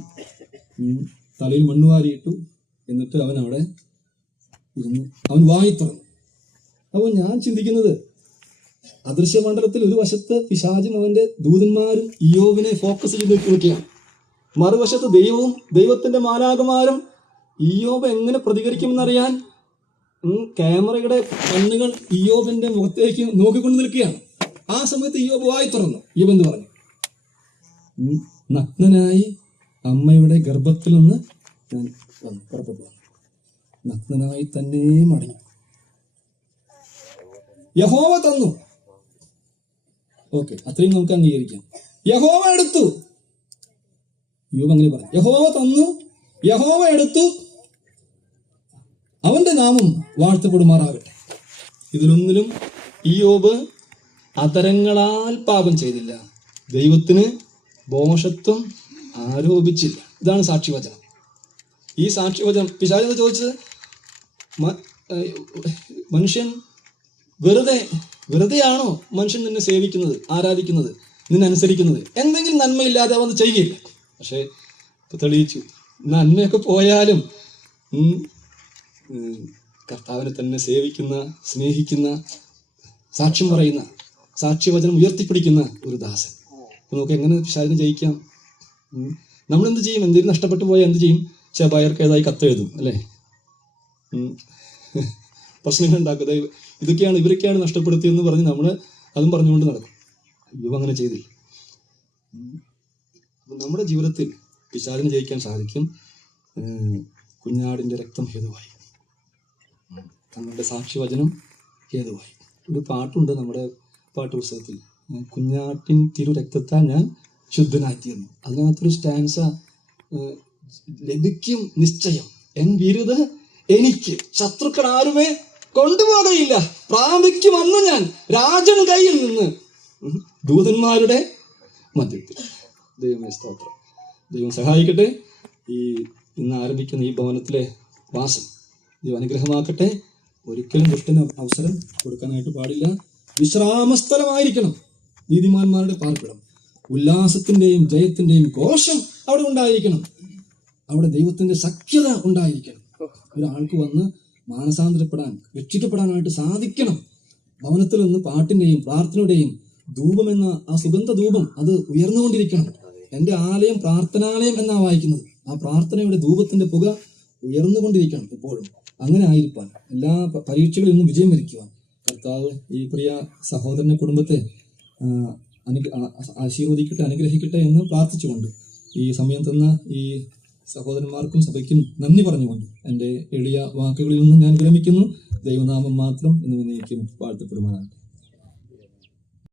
തലയിൽ മണ്ണ് വാരിയിട്ടു. എന്നിട്ട് അവൻ അവിടെ ഇരുന്ന് അവൻ വായി തുറന്നു. അപ്പോൾ ഞാൻ ചിന്തിക്കുന്നത്, അദൃശ്യമണ്ഡലത്തിൽ ഒരു വശത്ത് പിശാചും അവന്റെ ദൂതന്മാരും ഇയ്യോബിനെ ഫോക്കസ് ചെയ്ത് നിൽക്കുകയാണ്, മറുവശത്ത് ദൈവവും ദൈവത്തിന്റെ മാലാഖമാരും ഇയ്യോബ് എങ്ങനെ പ്രതികരിക്കുമെന്നറിയാൻ ക്യാമറയുടെ കണ്ണുകൾ ഇയ്യോബിന്റെ മുഖത്തേക്ക് നോക്കിക്കൊണ്ട് നിൽക്കുകയാണ്. ആ സമയത്ത് ഇയ്യോബ് വായി തുറന്നു. ഇയ്യോബ് എന്ന് പറഞ്ഞു, നഗ്നനായി അമ്മയുടെ ഗർഭത്തിൽ നിന്ന് ഞാൻ പുറപ്പെട്ടു വന്നു, നഗ്നനായി തന്നെ മടങ്ങി. യഹോവ തന്നു. ഓക്കെ, അത്രയും നമുക്ക് അംഗീകരിക്കാം. യഹോവ എടുത്തു. യോബ് അങ്ങനെ പറഞ്ഞു, യഹോവ തന്നു, യഹോവ എടുത്തു, അവന്റെ നാമം വാഴ്ത്തപ്പെടുമാറാകട്ടെ. ഇതിലൊന്നിലും ഇയ്യോബ് അധരങ്ങളാൽ പാപം ചെയ്തില്ല, ദൈവത്തിന് ദോഷത്വം ആരോപിച്ചില്ല. ഇതാണ് സാക്ഷിവചനം. ഈ സാക്ഷിവചനം പിശാച് ചോദിച്ചത്, മനുഷ്യൻ വെറുതെയാണോ മനുഷ്യൻ നിന്നെ സേവിക്കുന്നത്, ആരാധിക്കുന്നത്, നിന്നെ അനുസരിക്കുന്നത്? എന്തെങ്കിലും നന്മയില്ലാതെ അവൻ ചെയ്യുകയില്ല. പക്ഷെ തെളിയിച്ചു, നന്മയൊക്കെ പോയാലും കർത്താവിനെ തന്നെ സേവിക്കുന്ന, സ്നേഹിക്കുന്ന, സാക്ഷ്യം പറയുന്ന, സാക്ഷ്യവചനം ഉയർത്തിപ്പിടിക്കുന്ന ഒരു ദാസൻ. അപ്പൊ നമുക്ക് എങ്ങനെ പിശാചിനെ ജയിക്കാം? നമ്മളെന്ത് ചെയ്യും? എന്തെങ്കിലും നഷ്ടപ്പെട്ടു പോയാൽ എന്ത് ചെയ്യും? ശബായർക്ക് ഏതായി കത്തെഴുതും, അല്ലേ? പ്രശ്നങ്ങൾ ഉണ്ടാക്കുക, ഇവരൊക്കെയാണ് നഷ്ടപ്പെടുത്തിയെന്ന് പറഞ്ഞ് നമ്മൾ അതും പറഞ്ഞുകൊണ്ട് നടക്കും. ഇവ അങ്ങനെ ചെയ്തില്ല. നമ്മുടെ ജീവിതത്തിൽ പിശാചിനെ ജയിക്കാൻ സാധിക്കും, കുഞ്ഞാടിന്റെ രക്തം ഹേതുവായി, തങ്ങളുടെ സാക്ഷ്യവചനം ഹേതുവായി. ഒരു പാട്ടുണ്ട് നമ്മുടെ പാട്ടുപുസ്തകത്തിൽ, കുഞ്ഞാട്ടിൻ തിരു രക്തത്താൽ ഞാൻ ശുദ്ധനായിത്തീർന്നു. അതിനകത്തൊരു സ്റ്റാൻസ ലഭിക്കും നിശ്ചയം, എൻ വിരുദ് എനിക്ക് ശത്രുക്കൾ ആരുമേ കൊണ്ടുപോകയില്ല, പ്രാപിക്കും അന്ന് ഞാൻ രാജൻ കയ്യിൽ നിന്ന് ദൂതന്മാരുടെ മധ്യത്തിൽ. ദൈവമേ സ്തോത്രം. ദൈവം സഹായിക്കട്ടെ. ഇന്ന് ആരംഭിക്കുന്ന ഈ ഭവനത്തിലെ വാസം. ദൈവം അനുഗ്രഹമാക്കട്ടെ. ഒരിക്കലും ദുഷ്ടന് അവസരം കൊടുക്കാനായിട്ട് പാടില്ല. വിശ്രാമസ്ഥലമായിരിക്കണം നീതിമാന്മാരുടെ പാർപ്പിടം. ഉല്ലാസത്തിന്റെയും ജയത്തിന്റെയും ഘോഷം അവിടെ ഉണ്ടായിരിക്കണം. അവിടെ ദൈവത്തിന്റെ സഖ്യത ഉണ്ടായിരിക്കണം. ഒരാൾക്ക് വന്ന് മാനസാന്തരപ്പെടാൻ, രക്ഷിക്കപ്പെടാനായിട്ട് സാധിക്കണം. ഭവനത്തിൽ നിന്ന് പാട്ടിന്റെയും പ്രാർത്ഥനയുടെയും ധൂപം എന്ന ആ സുഗന്ധ ധൂപം അത് ഉയർന്നുകൊണ്ടിരിക്കണം. എൻ്റെ ആലയം പ്രാർത്ഥനാലയം എന്നാ വായിക്കുന്നത്. ആ പ്രാർത്ഥനയുടെ ധൂപത്തിന്റെ പുക ഉയർന്നുകൊണ്ടിരിക്കണം എപ്പോഴും. അങ്ങനെ ആയിരിക്കാൻ, എല്ലാ പരീക്ഷകളിൽ നിന്നും വിജയം വരിക്കുവാൻ കർത്താവ് ഈ പ്രിയ സഹോദരന്റെ കുടുംബത്തെ ആശീർവദിക്കട്ടെ, അനുഗ്രഹിക്കട്ടെ എന്ന് പ്രാർത്ഥിച്ചുകൊണ്ട് ഈ സമയം തന്ന ഈ സഹോദരന്മാർക്കും സഭയ്ക്കും നന്ദി പറഞ്ഞുകൊണ്ട് എൻ്റെ എളിയ വാക്കുകളിൽ നിന്ന് ഞാൻ വിരമിക്കുന്നു. ദൈവനാമം മാത്രം ഇന്ന് വാഴ്ത്തപ്പെടുമാറാകട്ടെ.